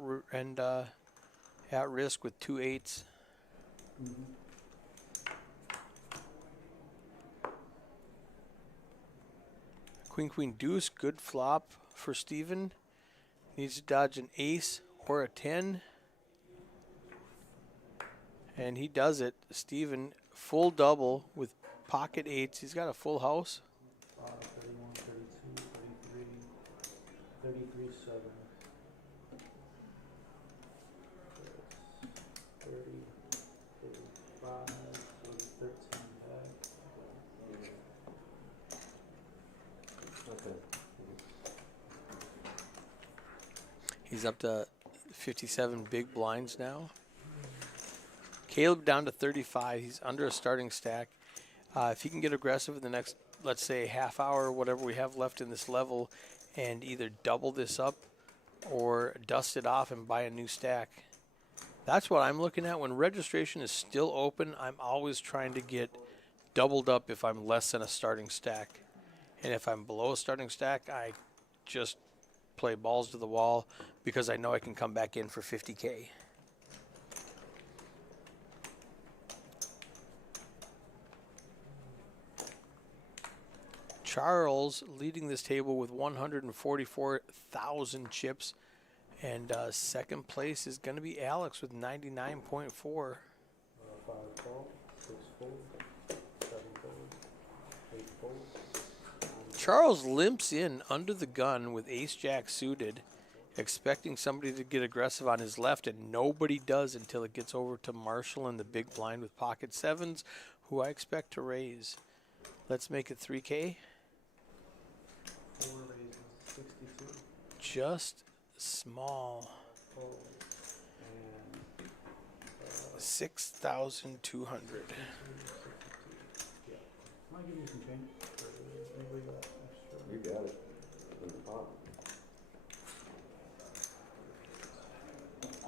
risk with 2 8s. Queen, queen, deuce. Good flop for Steven. Needs to dodge an ace or a 10. And he does it. Steven, full double with pocket 8s. He's got a full house. 31, 32, 33, 7. 30, 35, 13 back. Okay. He's up to 57 big blinds now. Caleb down to 35. He's under a starting stack. If he can get aggressive in the next, let's say, half hour, whatever we have left in this level, and either double this up or dust it off and buy a new stack. That's what I'm looking at. When registration is still open, I'm always trying to get doubled up if I'm less than a starting stack. And if I'm below a starting stack, I just play balls to the wall because I know I can come back in for 50K. Charles leading this table with 144,000 chips. And second place is going to be Alex with 99.4. 5 fold, 6 fold, 7 fold, 8 fold. Charles limps in under the gun with ace-jack suited, expecting somebody to get aggressive on his left, and nobody does until it gets over to Marshall in the big blind with pocket sevens, who I expect to raise. Let's make it 3K. 4 raises, 62. Just small. Fold. And 6,200. might give you some change. Anybody got extra? You got it. In the pot.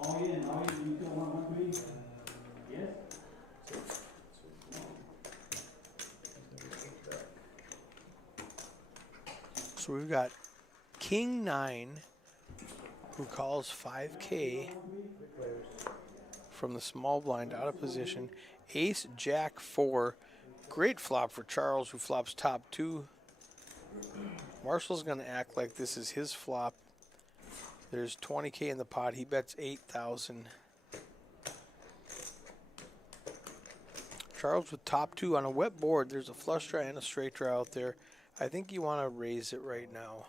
You still want one, please? Yes. So we've got King 9, who calls 5K from the small blind out of position. Ace Jack 4, great flop for Charles, who flops top 2. Marshall's going to act like this is his flop. There's 20K in the pot. He bets 8,000. Charles with top 2 on a wet board. There's a flush draw and a straight draw out there. I think you want to raise it right now.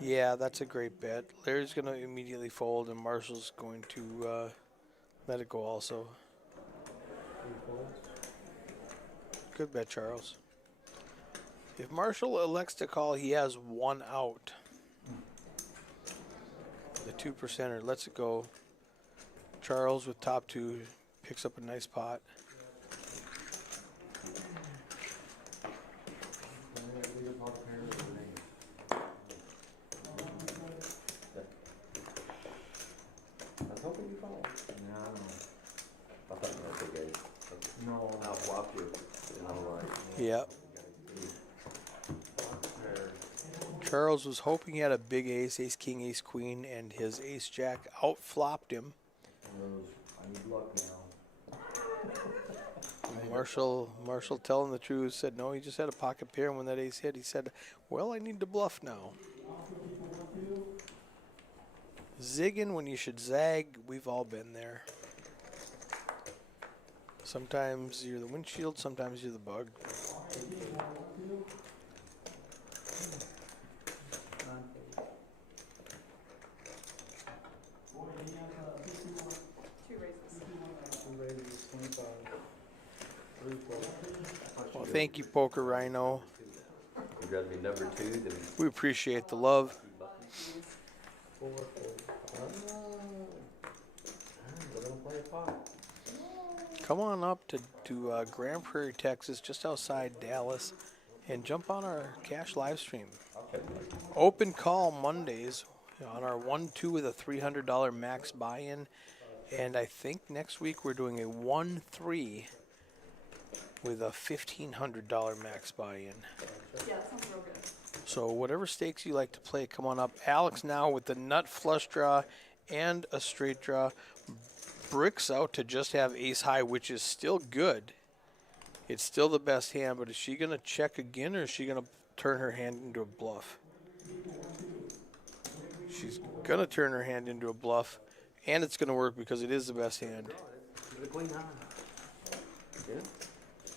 Yeah, that's a great bet. Larry's going to immediately fold, and Marshall's going to let it go also. Good bet, Charles. If Marshall elects to call, he has one out. The 2%er lets it go. Charles with top 2 picks up a nice pot. I was hoping you called. No, I don't know. I thought you were big ace. No. I'll flop you. And I'm like, Yep. Charles was hoping he had a big ace, ace king, ace queen, and his ace jack out-flopped him. I need luck now. Marshall telling the truth, said no, he just had a pocket pair, and when that ace hit, he said, well, I need to bluff now. Zigging when you should zag, we've all been there. Sometimes you're the windshield, sometimes you're the bug. Well, thank you, Poker Rhino. You'd rather be number 2 than We appreciate the love. We're gonna play a pot. Come on up to Grand Prairie, Texas, just outside Dallas, and jump on our cash live stream. Okay. Open call Mondays on our 1-2 with a $300 max buy-in, and I think next week we're doing a 1-3 with a $1,500 max buy-in. Yeah, that sounds real good. So whatever stakes you like to play, come on up. Alex now with the nut flush draw and a straight draw. Bricks out to just have ace high, which is still good. It's still the best hand, but is she going to check again, or is she going to turn her hand into a bluff? She's going to turn her hand into a bluff, and it's going to work because it is the best hand. The queen high. Yeah.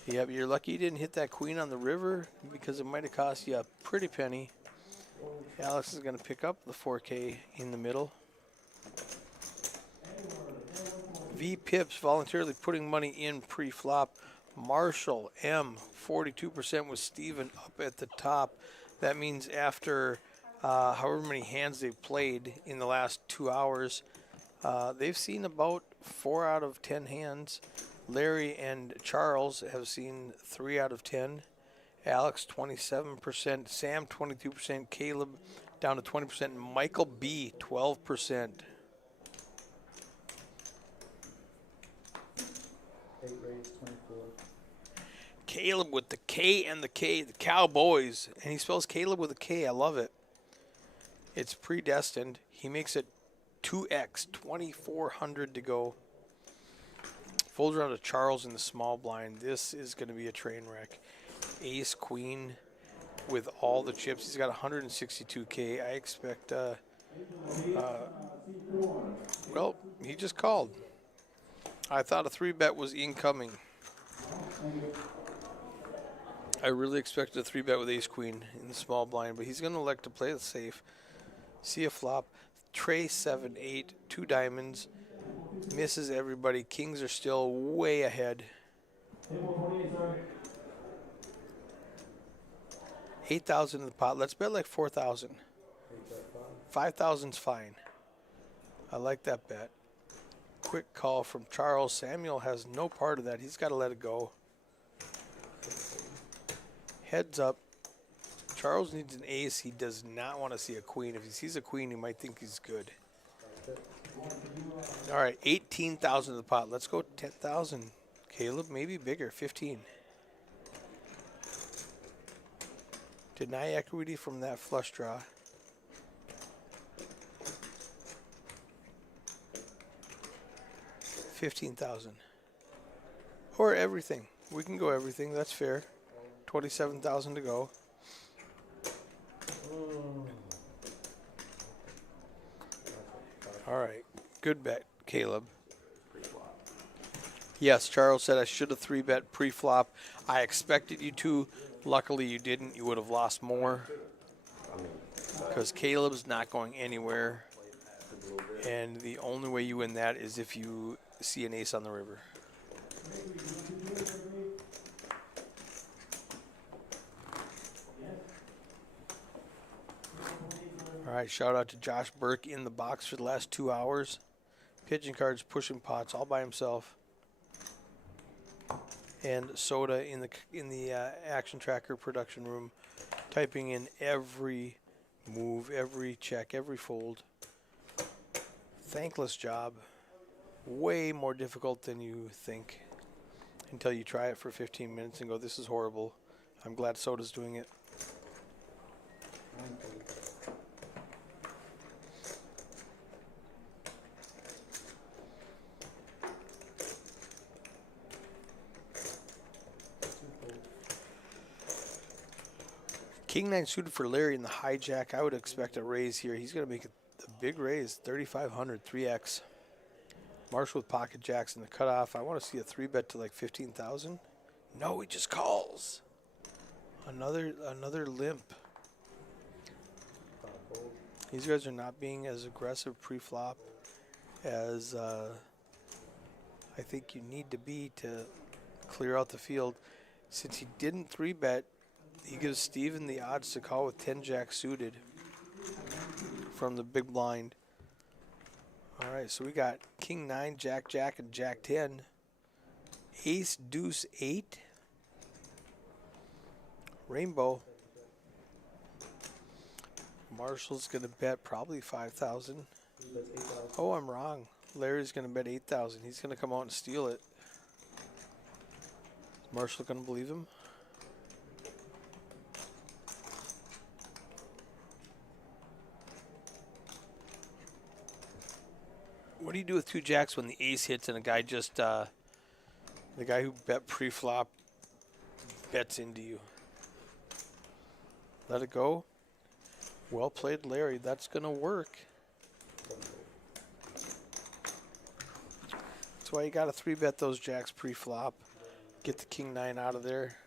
Yep, you're lucky you didn't hit that queen on the river because it might have cost you a pretty penny. Alex is going to pick up the 4K in the middle. V Pips voluntarily putting money in pre-flop. Marshall M 42% with Steven up at the top. That means after however many hands they've played in the last 2 hours, they've seen about 4 out of 10 hands. Larry and Charles have seen 3 out of 10. Alex 27%, Sam 22%, Caleb down to 20%. Michael B, 12%. 8 raise, 24. Caleb with the K and the K, the Cowboys. And he spells Caleb with a K. I love it. It's predestined. He makes it 2x, 2,400 to go. Folds around to Charles in the small blind. This is going to be a train wreck. Ace, queen with all the chips. He's got 162K. I expect, well, he just called. I thought a 3-bet was incoming. I really expected a 3-bet with ace queen in the small blind, but he's going to elect to play it safe. See a flop. Tray 7, 8, 2 diamonds. Misses everybody. Kings are still way ahead. 8,000 in the pot. Let's bet like 4,000. 5,000's fine. I like that bet. Quick call from Charles. Samuel has no part of that. He's got to let it go. Heads up. Charles needs an ace. He does not want to see a queen. If he sees a queen, he might think he's good. All right, 18,000 in the pot. Let's go 10,000. Caleb, maybe bigger, 15. Deny equity from that flush draw. $15,000. Or everything. We can go everything. That's fair. 27,000 to go. All right. Good bet, Caleb. Yes, Charles said I should have 3-bet pre-flop. I expected you to. Luckily, you didn't. You would have lost more. Because Caleb's not going anywhere. And the only way you win that is if you see an ace on the river. All right, shout out to Josh Burke in the box for the last 2 hours. Pigeon cards, pushing pots, all by himself. And Soda in the action tracker production room, typing in every move, every check, every fold. Thankless job. Way more difficult than you think until you try it for 15 minutes and go, this is horrible. I'm glad Soda's doing it. King 9 suited for Larry in the hijack. I would expect a raise here. He's going to make a big raise, 3,500, 3x. Marshall with pocket jacks in the cutoff. I want to see a 3-bet to like 15,000. No, he just calls. Another limp. These guys are not being as aggressive pre-flop as I think you need to be to clear out the field. Since he didn't 3-bet, he gives Steven the odds to call with 10-jack suited from the big blind. All right, so we got King 9, Jack, Jack, and Jack 10. Ace, Deuce, 8. Rainbow. Marshall's going to bet probably 5,000. Oh, I'm wrong. Larry's going to bet 8,000. He's going to come out and steal it. Is Marshall going to believe him? What do you do with 2 jacks when the ace hits and a guy just, the guy who bet pre-flop bets into you? Let it go. Well played, Larry. That's going to work. That's why you got to 3-bet those jacks pre-flop. Get the King 9 out of there.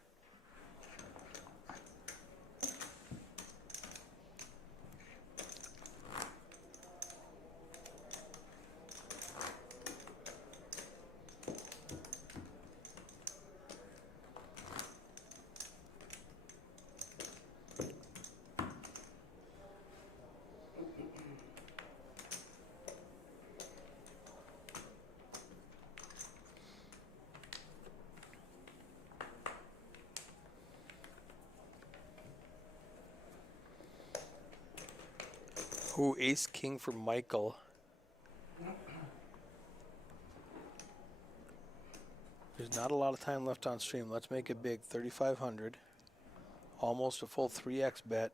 Ooh, ace king for Michael. There's not a lot of time left on stream. Let's make it big. 3,500. Almost a full 3x bet.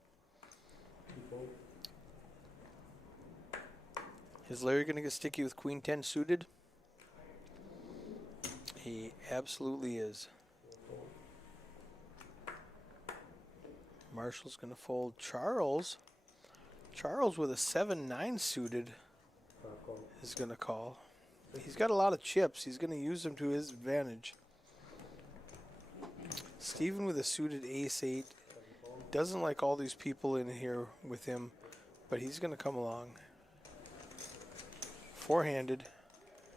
Is Larry going to get sticky with queen 10 suited? He absolutely is. Marshall's going to fold. Charles with a 7-9 suited is going to call. He's got a lot of chips. He's going to use them to his advantage. Steven with a suited ace-8. Doesn't like all these people in here with him, but he's going to come along. Four-handed.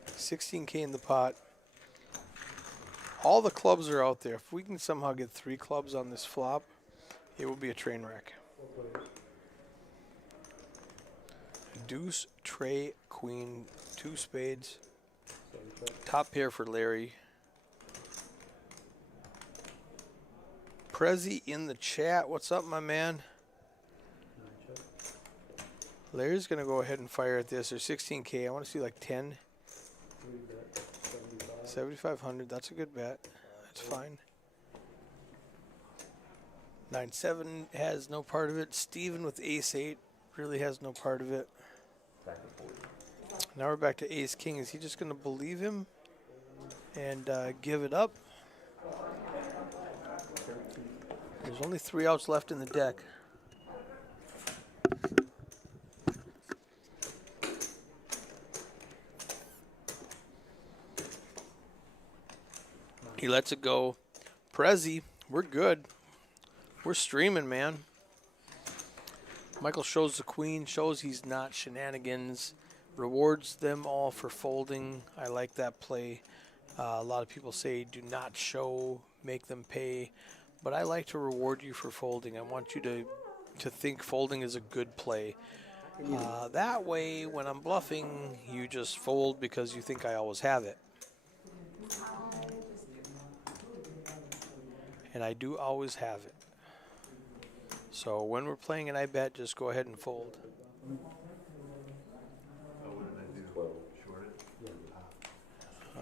16K in the pot. All the clubs are out there. If we can somehow get 3 clubs on this flop, it will be a train wreck. Deuce, Trey, Queen, 2 spades. Top pair for Larry. Prezi in the chat. What's up, my man? Larry's going to go ahead and fire at this. There's 16K. I want to see like 10. 7,500. That's a good bet. That's fine. 9-7 has no part of it. Steven with ace-8 really has no part of it. Now we're back to ace-king. Is he just going to believe him and give it up? There's only 3 outs left in the deck. He lets it go. Prezi, we're good. We're streaming, man. Michael shows the queen, shows he's not shenanigans, rewards them all for folding. I like that play. A lot of people say do not show, make them pay. But I like to reward you for folding. I want you to think folding is a good play. That way, when I'm bluffing, you just fold because you think I always have it. And I do always have it. So when we're playing and I bet, just go ahead and fold.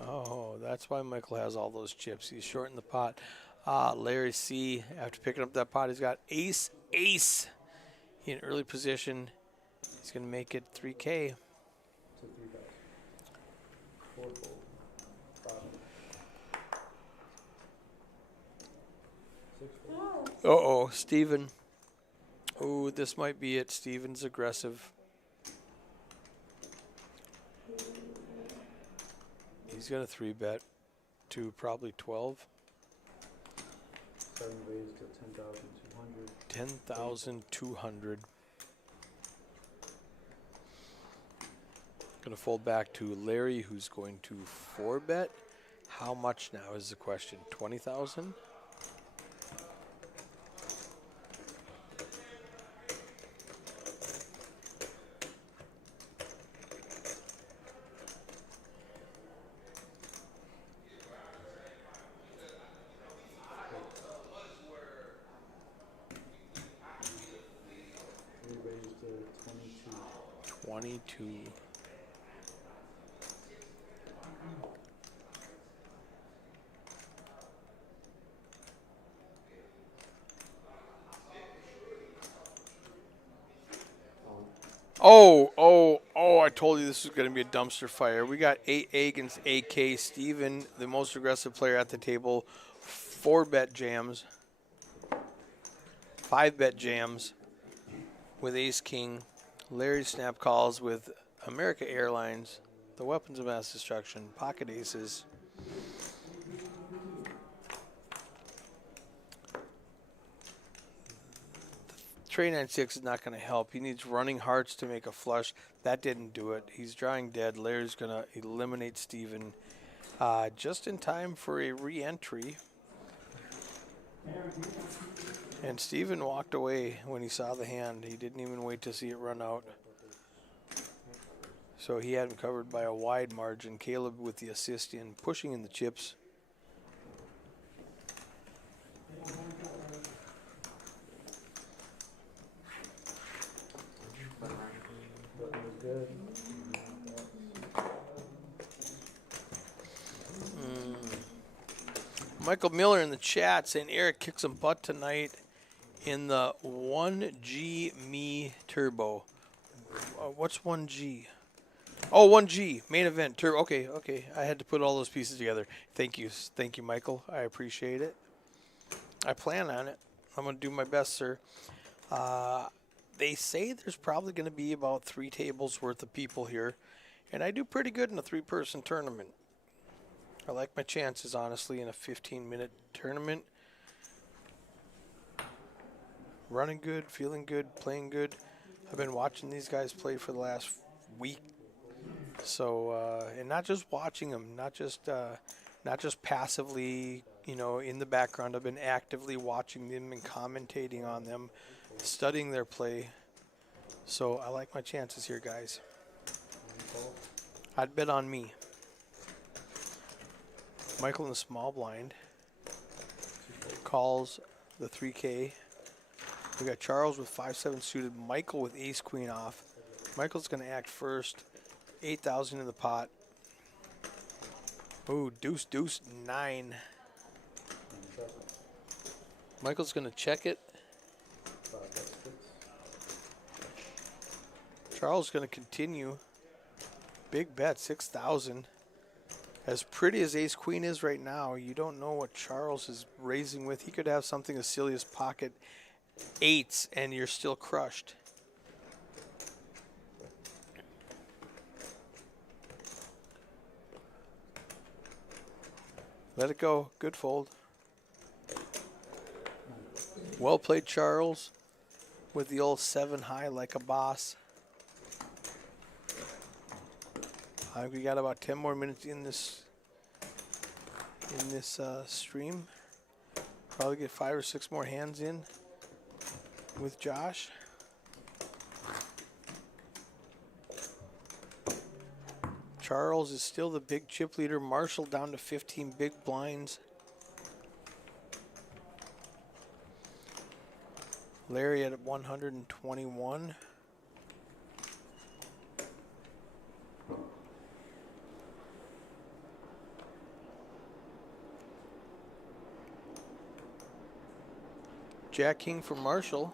Oh, that's why Michael has all those chips. He's short in the pot. Larry C, after picking up that pot, he's got ace in early position. He's going to make it 3K. Uh-oh, Steven. Oh, this might be it. Steven's aggressive. He's going to 3-bet to probably 12. 7 ways to 10,200. 10,200. Going to fold back to Larry, who's going to 4-bet. How much now is the question? 20,000? Oh, I told you this was going to be a dumpster fire. We got 8A against AK. Steven, the most aggressive player at the table, 4-bet jams, 5-bet jams with ace-king. Larry snap calls with America Airlines, the weapons of mass destruction, pocket aces. Trey 9-6 is not going to help. He needs running hearts to make a flush. That didn't do it. He's drawing dead. Larry's going to eliminate Steven just in time for a re-entry. And Steven walked away when he saw the hand. He didn't even wait to see it run out. So he had him covered by a wide margin. Caleb with the assist in, pushing in the chips. Michael Miller in the chat saying Eric kicks some butt tonight in the 1G Me Turbo. What's 1G? Oh, 1G main event turbo. Okay, okay. I had to put all those pieces together. Thank you, Michael. I appreciate it. I plan on it. I'm gonna do my best, sir. They say there's probably gonna be about 3 tables worth of people here, and I do pretty good in a 3-person tournament. I like my chances, honestly, in a 15-minute tournament. Running good, feeling good, playing good. I've been watching these guys play for the last week. So, and not just watching them, not just passively, you know, in the background. I've been actively watching them and commentating on them, studying their play. So I like my chances here, guys. I'd bet on me. Michael in the small blind calls the 3K. We got Charles with 5-7 suited, Michael with ace-queen off. Michael's going to act first. 8,000 in the pot. Ooh, deuce, deuce, 9. Michael's going to check it. Charles is going to continue. Big bet, 6,000. As pretty as ace-queen is right now, you don't know what Charles is raising with. He could have something as silly as pocket 8s, and you're still crushed. Let it go. Good fold. Well played, Charles, with the old 7 high like a boss. I think we got about 10 more minutes in this stream. Probably get 5 or 6 more hands in with Josh. Charles is still the big chip leader. Marshall down to 15 big blinds. Larry at 121. Jack King for Marshall.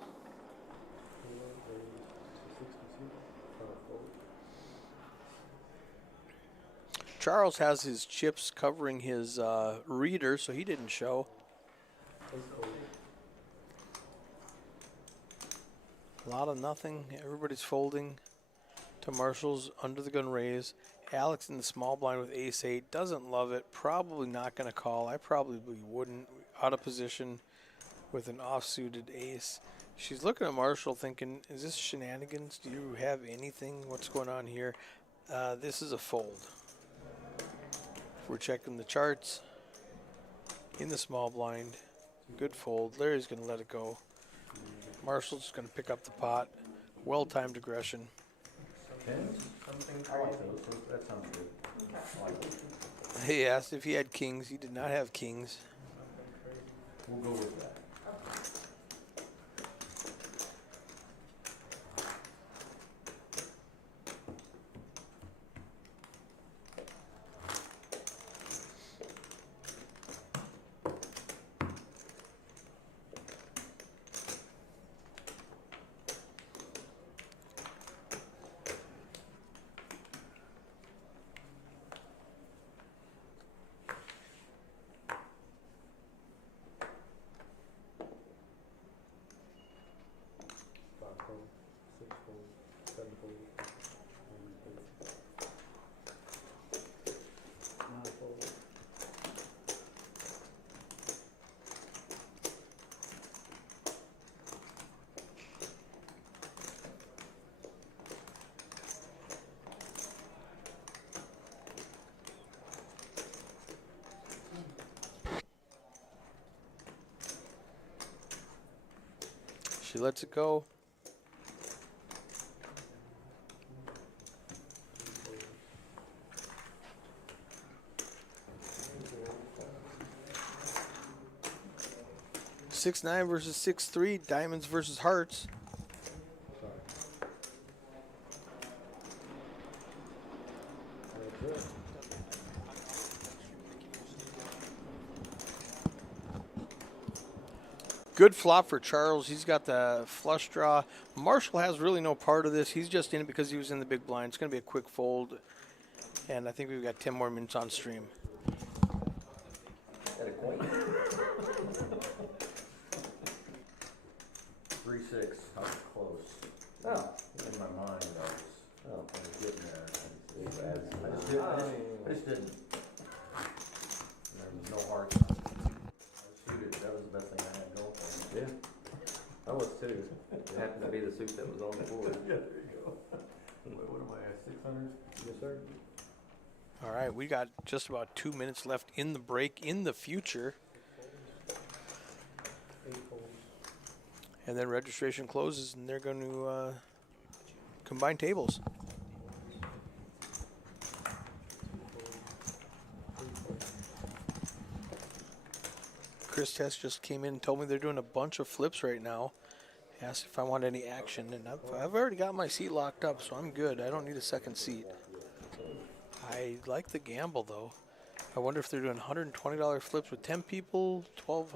Charles has his chips covering his reader, so he didn't show. A lot of nothing. Everybody's folding to Marshall's under the gun raise. Alex in the small blind with ace-8. Doesn't love it. Probably not going to call. I probably wouldn't. Out of position with an off-suited ace. She's looking at Marshall thinking, is this shenanigans? Do you have anything? What's going on here? This is a fold. We're checking the charts in the small blind. Good fold. Larry's going to let it go. Marshall's going to pick up the pot. Well-timed aggression. Something crazy. That sounds good. He asked if he had kings. He did not have kings. We'll go with that. She lets it go. Six 9 versus 6-3. Diamonds versus hearts. Good flop for Charles. He's got the flush draw. Marshall has really no part of this. He's just in it because he was in the big blind. It's going to be a quick fold. And I think we've got 10 more minutes on stream. Got a queen. 3-6. I was close. Oh. In my mind, I was getting there. I just didn't. There was no heart. I suited. That was the best thing I had going for me. Yeah. I was too. It happened to be the suit that was on the board. Yeah, there you go. What am I at, 600? Yes, sir. All right, we got just about 2 minutes left in the break in the future. And then registration closes, and they're going to combine tables. Chris Test just came in and told me they're doing a bunch of flips right now. Asked if I want any action, and I've already got my seat locked up, so I'm good. I don't need a second seat. I like the gamble, though. I wonder if they're doing $120 flips with 10 people, 12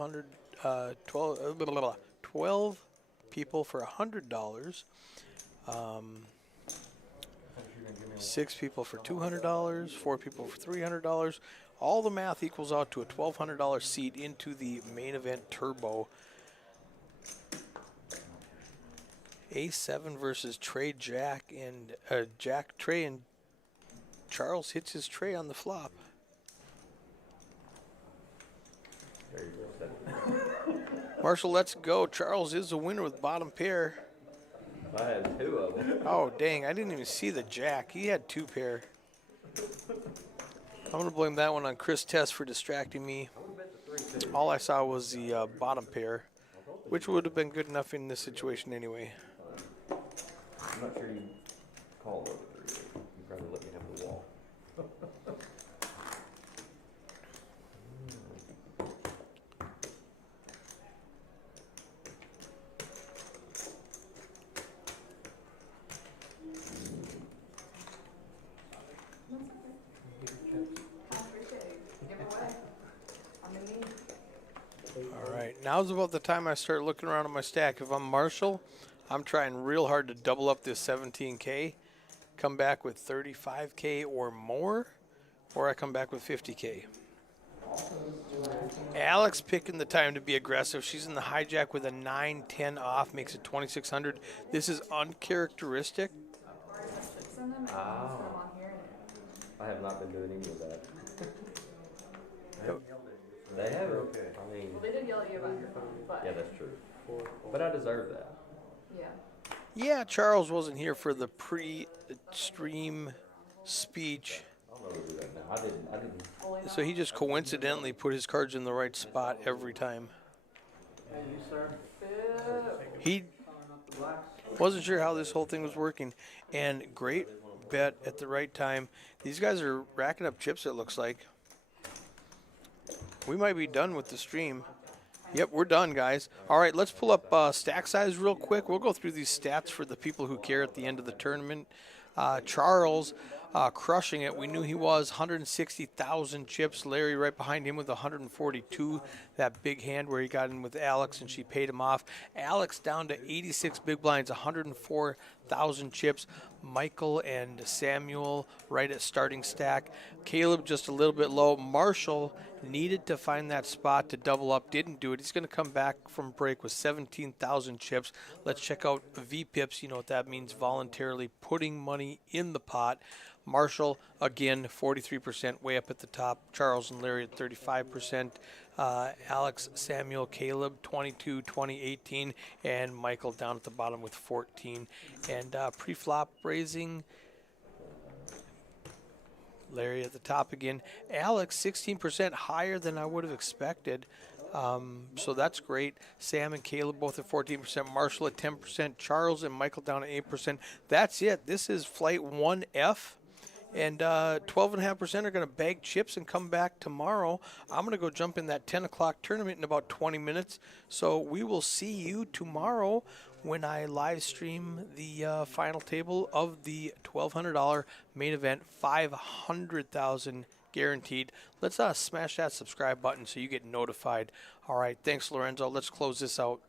people for $100, 6 people for $200, 4 people for $300. All the math equals out to a $1,200 seat into the main event turbo. A7 versus Trey Jack, and Jack Trey, and Charles hits his tray on the flop. There you go. Marshall, let's go. Charles is a winner with bottom pair. I had 2 of them. Oh, dang. I didn't even see the jack. He had 2 pair. I'm going to blame that one on Chris Test for distracting me. All I saw was the bottom pair, which would have been good enough in this situation anyway. I'm not sure you call over 3. You probably let me have the wall. All right, now's about the time I start looking around at my stack. If I'm Marshall, I'm trying real hard to double up this 17K, come back with 35K or more, or I come back with 50K. Alex picking the time to be aggressive. She's in the hijack with a 9-10 off, makes it 2,600. This is uncharacteristic. Oh. I have not been doing any of that. They have it. Okay. I mean, Well, they did yell at you about your phone, but yeah, that's true. But I deserve that. yeah. Yeah, Charles wasn't here for the pre-stream speech, I don't know to do that now. I didn't. so he just coincidentally put his cards in the right spot every time. Hey, you, sir. He wasn't sure how this whole thing was working, and great bet at the right time. These guys are racking up chips, it looks like. We might be done with the stream. Yep, we're done, guys. All right, let's pull up stack size real quick. We'll go through these stats for the people who care at the end of the tournament. Charles crushing it. We knew he was 160,000 chips. Larry right behind him with 142. That big hand where he got in with Alex and she paid him off. Alex down to 86 big blinds, 104,000 chips. Michael and Samuel right at starting stack. Caleb just a little bit low. Marshall needed to find that spot to double up. Didn't do it. He's going to come back from break with 17,000 chips. Let's check out VPIPs. You know what that means, voluntarily putting money in the pot. Marshall, again, 43%, way up at the top. Charles and Larry at 35%. Alex, Samuel, Caleb, 22, 20, 18. And Michael down at the bottom with 14. And pre-flop raising, Larry at the top again. Alex, 16% higher than I would have expected. So that's great. Sam and Caleb both at 14%. Marshall at 10%. Charles and Michael down at 8%. That's it. This is flight 1F. And 12.5% are going to bag chips and come back tomorrow. I'm going to go jump in that 10 o'clock tournament in about 20 minutes. So we will see you tomorrow when I live stream the final table of the $1,200 main event 500,000 guaranteed. Let's smash that subscribe button so you get notified. All right, thanks, Lorenzo. Let's close this out.